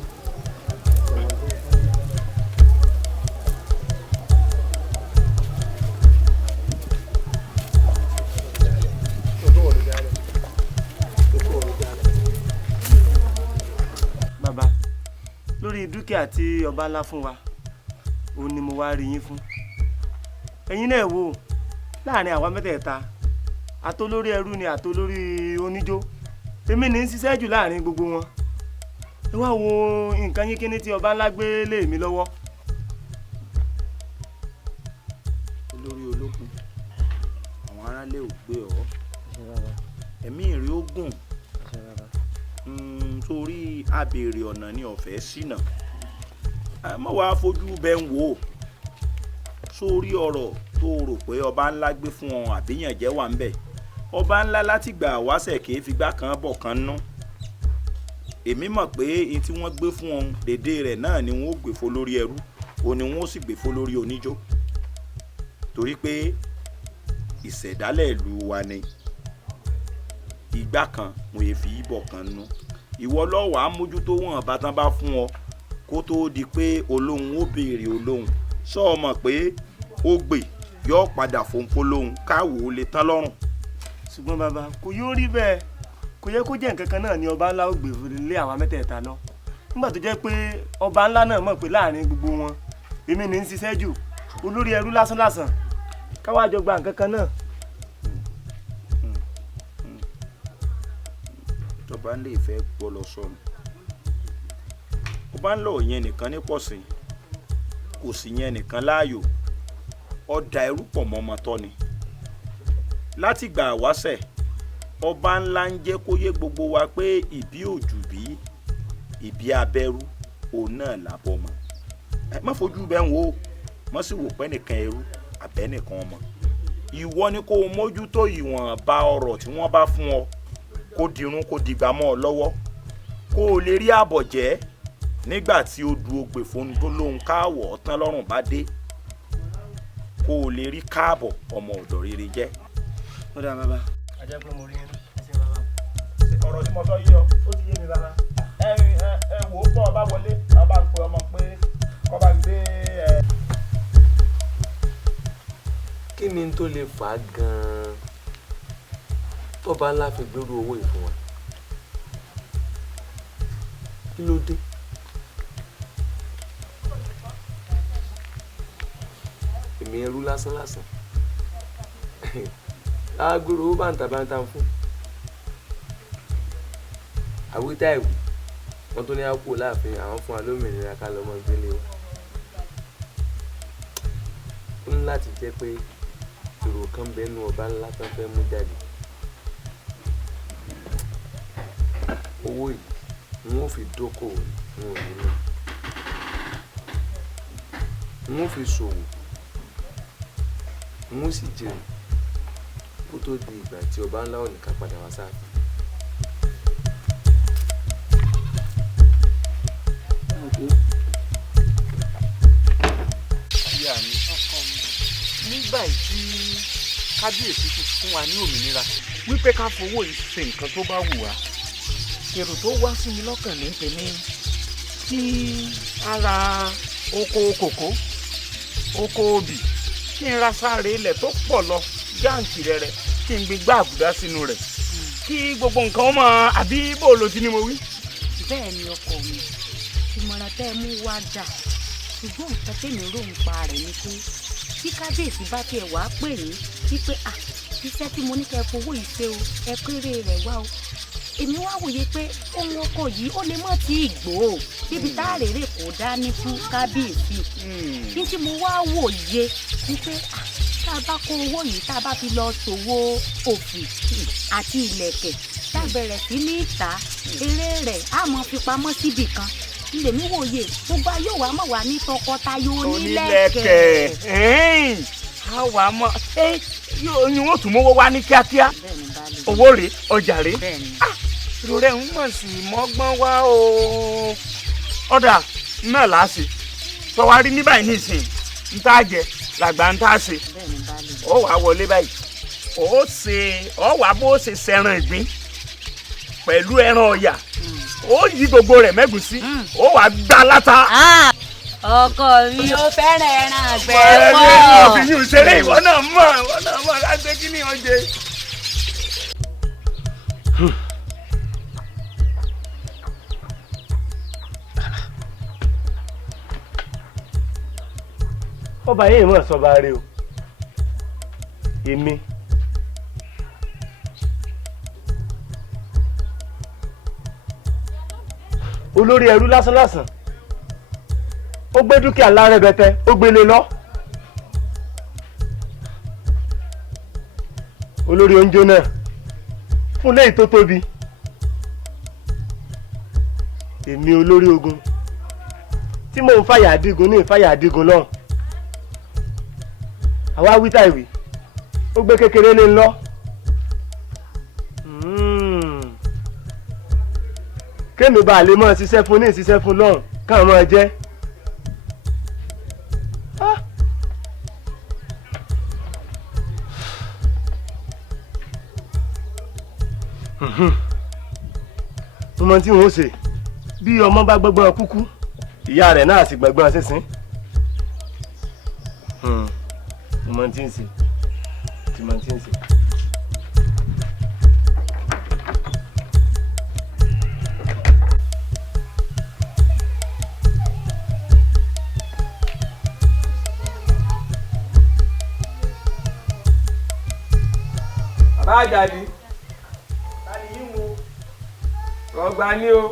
bàbá lórí dúkìá tí ọba ńlá fún wa òun ni mo wá rí yín fún ẹ̀yin náà wò láàrin àwa mẹ́tẹ̀ẹ̀ta àtolórí ẹrú ni àtolórí oníjó èmi ní í ṣiṣẹ́ jù láàrin gbogbo wọn ẹ wá wo nǹkan yín kíní tí ọba ńlá gbé lé mi lọ́wọ́. olórí ológun àwọn aráalé ò gbé ọ ẹ̀mí ìrì ogun torí abèrè ọ̀nà ní ọ̀fẹ́ ṣìnà mọ̀ wá fojú bẹ́ẹ̀ ń wò ó sórí ọ̀rọ̀ tó rò pé ọba ńlá gbé fún ọ àbíyànjẹ́ wà ń bẹ̀ ọba ńlá láti gbà wáṣẹ̀ kì í figbá kan bọ̀ kan nú èmi mọ̀ pé n tí wọ́n gbé fún ọ dédé rẹ̀ náà ni wọ́n ó gbé fún lórí ẹrú o ni wọ́n ó sì gbé fún lórí oníjó torí pé ìṣẹ̀dálẹ̀ ìlú wa ni ìgbà kan mo yẹ fi ibọ̀ kan nú ìwọ lọ́wọ́ àmójútó wọn bàtán bá fún ọ kó tóó di pé olóhùn ó béèrè olóhùn sọ ọ mọ̀ pé ó gbè yóò padà fòǹfò lóhùn káwò ó lè tán lọ́rùn. ṣùgbọ́n bàbá kò yóò rí bẹ́ẹ̀ kò yẹ kó jẹ́ nǹkan kan náà ni ọba ńlá ó gbé lé àwọn mẹ́tẹ̀ẹ̀ta lọ nígbà tó jẹ́ pé ọba ńlá náà mọ̀ pé láàrin gbogbo wọn èmi ní í ṣiṣẹ́ jù olórí ẹrú lásán káwá jọ gba nǹkan kan náà. tọba ń lè fẹ́ gbọ́ lọ sọnù ọba ń lọ yẹn nìkan ní pọ̀sìn kò sì yẹn nìkan láàyò ọ̀dà ẹrú pọ̀ mọ́ ọmọ tọ́ ni láti gbà wáṣẹ̀ ọba ńlá ń jẹ́ kó yé gbogbo wa pé ìbí òjù bí ìbí abẹ́rú òun náà làbọ̀ mọ́ ẹ má fojú bẹ́ẹ̀ ń wo má sì wò pé nìkan ẹrú àbẹ́nìkan ọmọ ìwọ ni kó o mójútó ìwọ̀nba ọ̀rọ̀ tí wọ́n bá fún ọ kó dirun kó dìgbà mọ́ ọ lọ́wọ́ kó o lè rí àbọ̀ jẹ́ nígbà tí ó du ogbè fún tó lóhun káàwọ̀ ọ̀tán lọ́rùn bá dé kó o lè rí káàbọ̀ ọmọ ọ̀dọ̀ rere jẹ́. ó dà bàbá àjẹ́ pé mo rí yín ẹ ṣe bàbá. ọ̀rọ̀ tí mo sọ yí ọ ó ti yé mi bàbá ẹ wò ó bọ́ ọba wọlé ọba ń pe ọmọ pé kọ́ba gbé ẹ. kí ni tó lè fà á gan-an tọ́ba ńlá fi gbèrú owó ìfún wa kí ló dé. èmi ẹrú lásán lásán lágbèrò owó bàǹtàbàǹtà fún àwítá ìwù wọn tó ní àpò láàfin àwọn fún wa lómìnira ká lọ́mọ gbélé wa ó ní láti jẹ́ pé èrò kan bẹ́ẹ̀ nu ọba ńlá tán fẹ́ mú jáde owó yìí wọn ò fi dókòwò wọn ò ní lọ wọn ò fi ṣòwò wọn ò sì jèrè kó tó di ìgbà tí ọba ńlá ò ní ká padà wá sáà. ìyá mi nígbà tí kábíyèsí ti fún wa ní òmìnira wípé ká fowó yìí ṣe nǹkan tó bá wù wá èrò tó wá sí mi lọ́kàn ní tèmi kí ara oko kòkó oko obì kí n ra sáré ilẹ̀ tó pọ̀ lọ jáǹtì rẹ̀ kí n gbé àbùdá sínú rẹ̀ kí gbogbo nǹkan ó máa àbí bó lo ti ní mo wí. bẹ́ẹ̀ ni ọkọ mi ìmọ̀ràn tẹ́ ẹ mú wá dà ṣùgbọ́n nǹkan tèmi rò ń pa rẹ̀ ni pé tí kábíyèsí bá tiẹ̀ wá pè yín wípé iṣẹ́ tí mo ní kẹ́ ẹ fowó yìí ṣe o ẹ kéré rẹ̀ wá o èmi wá wòye pé ohun ọkọ yìí ó lè mọ̀ tí ì gbò ó débi tá a rèrè kò dání fún kábíyèsí ní tí mo wá wòye wípé tá a bá kó owó yìí tá a bá fi lọ ṣòwò òfì àti ìlẹ̀kẹ̀ tá a bẹ̀rẹ̀ sí ní ìta eré rẹ̀ á mọ fi pamọ́ síbì kan lèmi wòye gbogbo ayé wa mọ̀ wá ní tọkọtaya onílẹ̀kẹ̀. a wà á mọ ni wọn tún mówó wá ní kíákíá owó rè ọjà rè irú rẹ̀ ń mọ̀ sí mọ́gbọ́n wá o ọ̀dà náà láàṣì sọwárí ní báyìí nísìnyí ń tá a jẹ làgbà ń tá a ṣe ó wàá wọlé báyìí ó wàá bó ṣe ṣẹran ìgbín pẹ̀lú ẹran ọ̀yà ó yí gbogbo rẹ̀ mẹ́gùsí ó wàá gbá láta. ọkọ mi ò fẹ́ràn ẹran àgbẹ̀ pọ̀. mo fi yún ṣeré ìwọ náà mọ̀ láti kí ni wọ́n jẹ. ọba yìí mọ̀ sọba rẹ o èmi olórí ẹrú lásánlásán ó gbé dúkìá ńlá rẹpẹtẹ ó gbélé lọ olórí oúnjẹ náà fún léyìí tó tóbi èmi olórí ogun tí mò ń fàyà àdígun ní ìfàyà àdígun lọ́hùn àwa wíta ìwé ó gbé kékeré lé ńlọ kéèmì bá lè mọ́ ṣiṣẹ́ fún ní ìṣiṣẹ́ fún lọ́hùn káwọn mọ́ jẹ́ mo mọ tí n ó ṣe bí ọmọ bá gbọ́gbọ́n kúkú ìyá rẹ̀ náà sì gbọ́gbọ́n sísìn mo mọ tí ń ṣe tí mo ti ń ṣe. bàbá àjàdí rọgbà ni o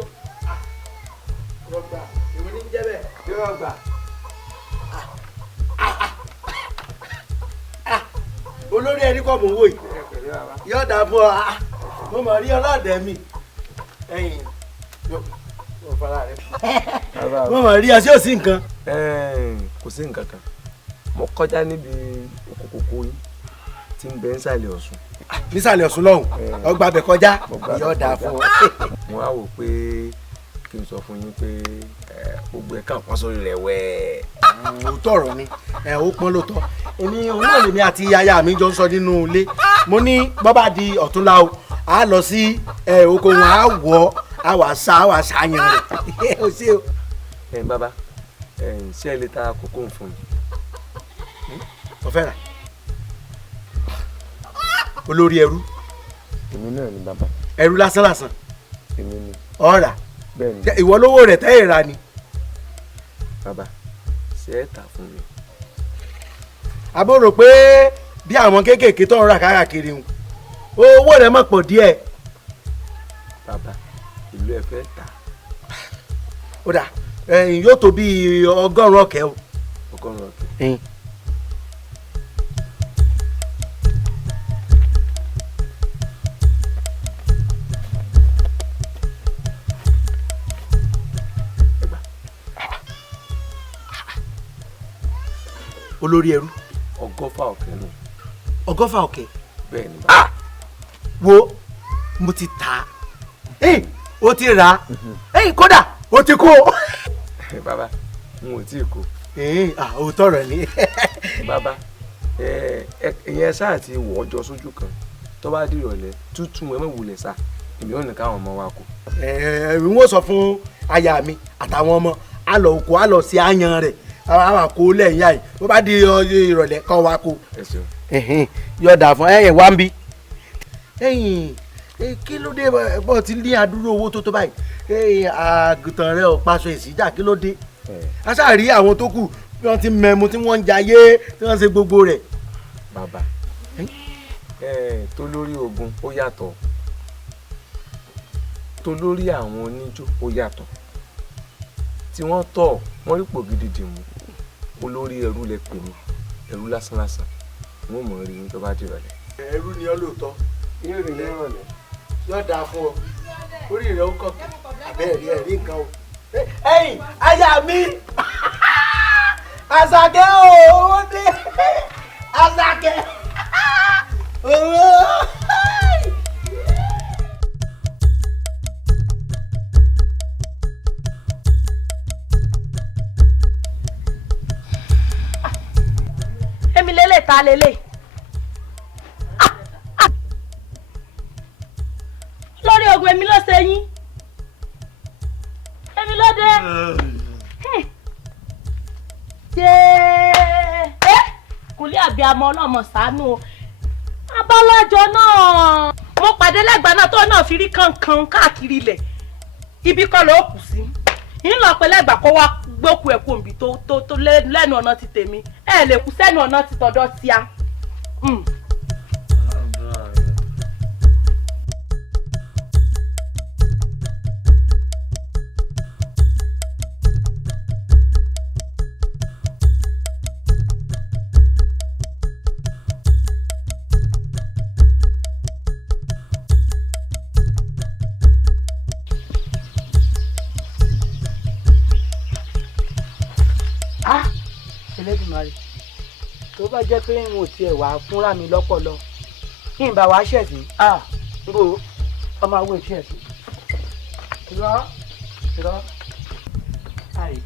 rọgbà èmi ní jẹ́ bẹ́ẹ̀ bí rọgbà olórí ẹni kọ́ mò ń wò yìí yóò dà fún ọ mo mọ̀ rí ọlọ́dẹ mi ẹ̀yìn yóò fara rẹ. mo mọ̀ rí ọsẹ òsì nǹkan. kò sí nǹkan kan mo kọjá níbi òkòkòkò yín tí ń bẹ nísàlẹ̀ Ọ̀ṣun. nísàlẹ̀ Ọ̀ṣun lọ́hùn ọgbà bẹ̀ kọjá yóò dáa fún ọ. mo á wò pé kí n sọ fún yín pé gbogbo ẹ̀ kàn pọ́n sórí rẹ̀ wẹ́ẹ́. òótọ́ ọ̀rọ̀ ni ó pọ́n lóòótọ́ èmi òun náà lèmi àti aya mi jọ ń sọ nínú ilé mo ní bọ́bá di ọ̀túnla o a lọ sí oko wọn a wọ̀ a wà ṣàyàn rẹ̀ ó ṣe o. bàbá ṣé ẹ lè ta kókó fún mi. ọ̀fẹ́ rà olórí ẹrú. èmi náà ni bàbá. ẹrú lásán lásán. èmi ni. ọ̀rà bẹ́ẹ̀ni. ìwọ lówó rẹ̀ tẹ́ ìra ni. bàbá ṣe é tà fún mi. àbó rò pé bí àwọn kéékèèké tó ń rà káàkiri ń owó rẹ̀ mọ̀ pọ̀ díẹ̀. bàbá ìlú ẹ fẹ́ tà. ó dà yóò tó bí 100 ọ̀kẹ́ o. 100 ọ̀kẹ́. olórí ẹrú. 100 ọ̀kẹ́ nù. 100 ọ̀kẹ́. bẹ́ẹ̀ni. wo mo ti tà á o ti rà á kódà o ti kó. bàbá n ò tí ì kó. òótọ́ rẹ̀ ni. bàbá ìyẹn sáà ti wọ̀ ọjọ́ sójú kan tó bá di ìrọ̀lẹ́ tútù ẹ mọ̀ wulẹ̀ sá èmi ò ní káwọn ọmọ wa kó. n ó sọ fún aya mi àtàwọn ọmọ a lọ oko a lọ sí àyàn rẹ̀ àwọn àkó lẹ́yìn àyè bó bá di ìrọ̀lẹ́ kọ́ wa kó. yóò dà fún ẹ̀yìn wá ń bí. kí ló dé bọ́ ti ní adúrú owó tó báyìí àgùntàn rẹ̀ ò paṣọ ìsíjà kí ló dé. a ṣáà rí àwọn tó kù bí wọ́n ti mẹ́mu tí wọ́n ń jayé tí wọ́n ṣe gbogbo rẹ̀. bàbá tó lórí ogun ó yàtọ̀ tó lórí àwọn oníjó ó yàtọ̀ tí wọ́n tọ̀ wọ́n rí pò gidi dìmú olórí ẹrú lẹ pè mí ẹrú lásán lásán wọn ò mọ̀ rí ní tó bá di ìrọ̀lẹ́. ẹrú ni ọ lóòótọ́ yóò rí lẹ́rọ̀lẹ́ yóò dáa fún ọ orí rẹ ó kọ̀ abẹ́rẹ́ rí ẹ̀rí nǹkan o. ẹ̀yin aya mi Àṣàkẹ́ owó dé Àṣàkẹ́ owó. èmi lélẹ̀ ta lélẹ̀ lórí ogun èmi ló ṣe yín èmi ló dé kùlé àbíamọ ọlọ́mọ ṣàánú abálájọ náà mo pàdé lẹ́gbàá náà tó náà fi rí kankan káàkiri ilẹ̀ ibi kọ́ ló kù sí ńlọ pé lẹ́gbàá kó wá gbókù ẹ̀kú òǹbí tó lẹ́nu ọ̀nà ti tèmi ẹ̀ lè kú sẹ́nu ọ̀nà ti tọ̀dọ̀ tíá. Elédùmarè tó bá jẹ́ pé n ò tiẹ̀ wá fúnra mi lọ́pọlọ kí n bá wá ṣẹ̀sìn n bò ọmọ àwọn ètí ẹ̀sìn. irọ́ àì.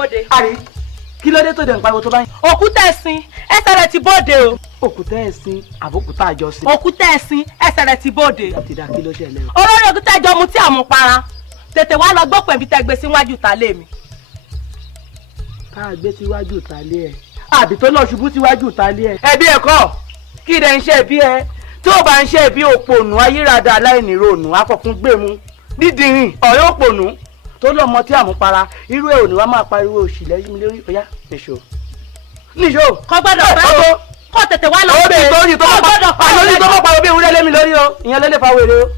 bóde. àrí kí ló dé tó dẹ̀ ń pariwo tó báyìí. òkúta ẹ̀sìn ẹsẹ̀ rẹ̀ ti bóde o. òkúta ẹ̀sìn àbókúta àjọsìn. òkúta ẹ̀sìn ẹsẹ̀ rẹ̀ ti bóde. láti dá kí ló ṣẹlẹ̀ o. olórí òkúta ẹjọ́ mu tí àmupara tètè wá lọ gbọ́ pẹ̀lú tẹ́gbẹ́ síwájú ta lé mi. ká gbé síwájú ta lé ẹ̀ àbí tó lọ ṣubú síwájú ta lé ẹ̀. ẹbí ẹ̀kọ́ kí dẹ̀ ń ṣe bí ẹ tó o bá ń ṣe bí òpònú ayírádá aláìníròònú akọkún gbẹmú dídìrín ọ̀rẹ́ òpònú tó lọ́mọ tí àmupara irú ẹ̀ ò ní wá máa pariwo òṣì lẹ́yìn mi lórí ọ̀yá nìṣó. kò gbọ́dọ̀ bá kó tètè wá lọ bẹ́ẹ̀. ó ti tó ní tó bá pa lórí tó bá pa òbí ìwúrẹ́ lé mi lórí o ìyẹn ló lè fa wèrè o.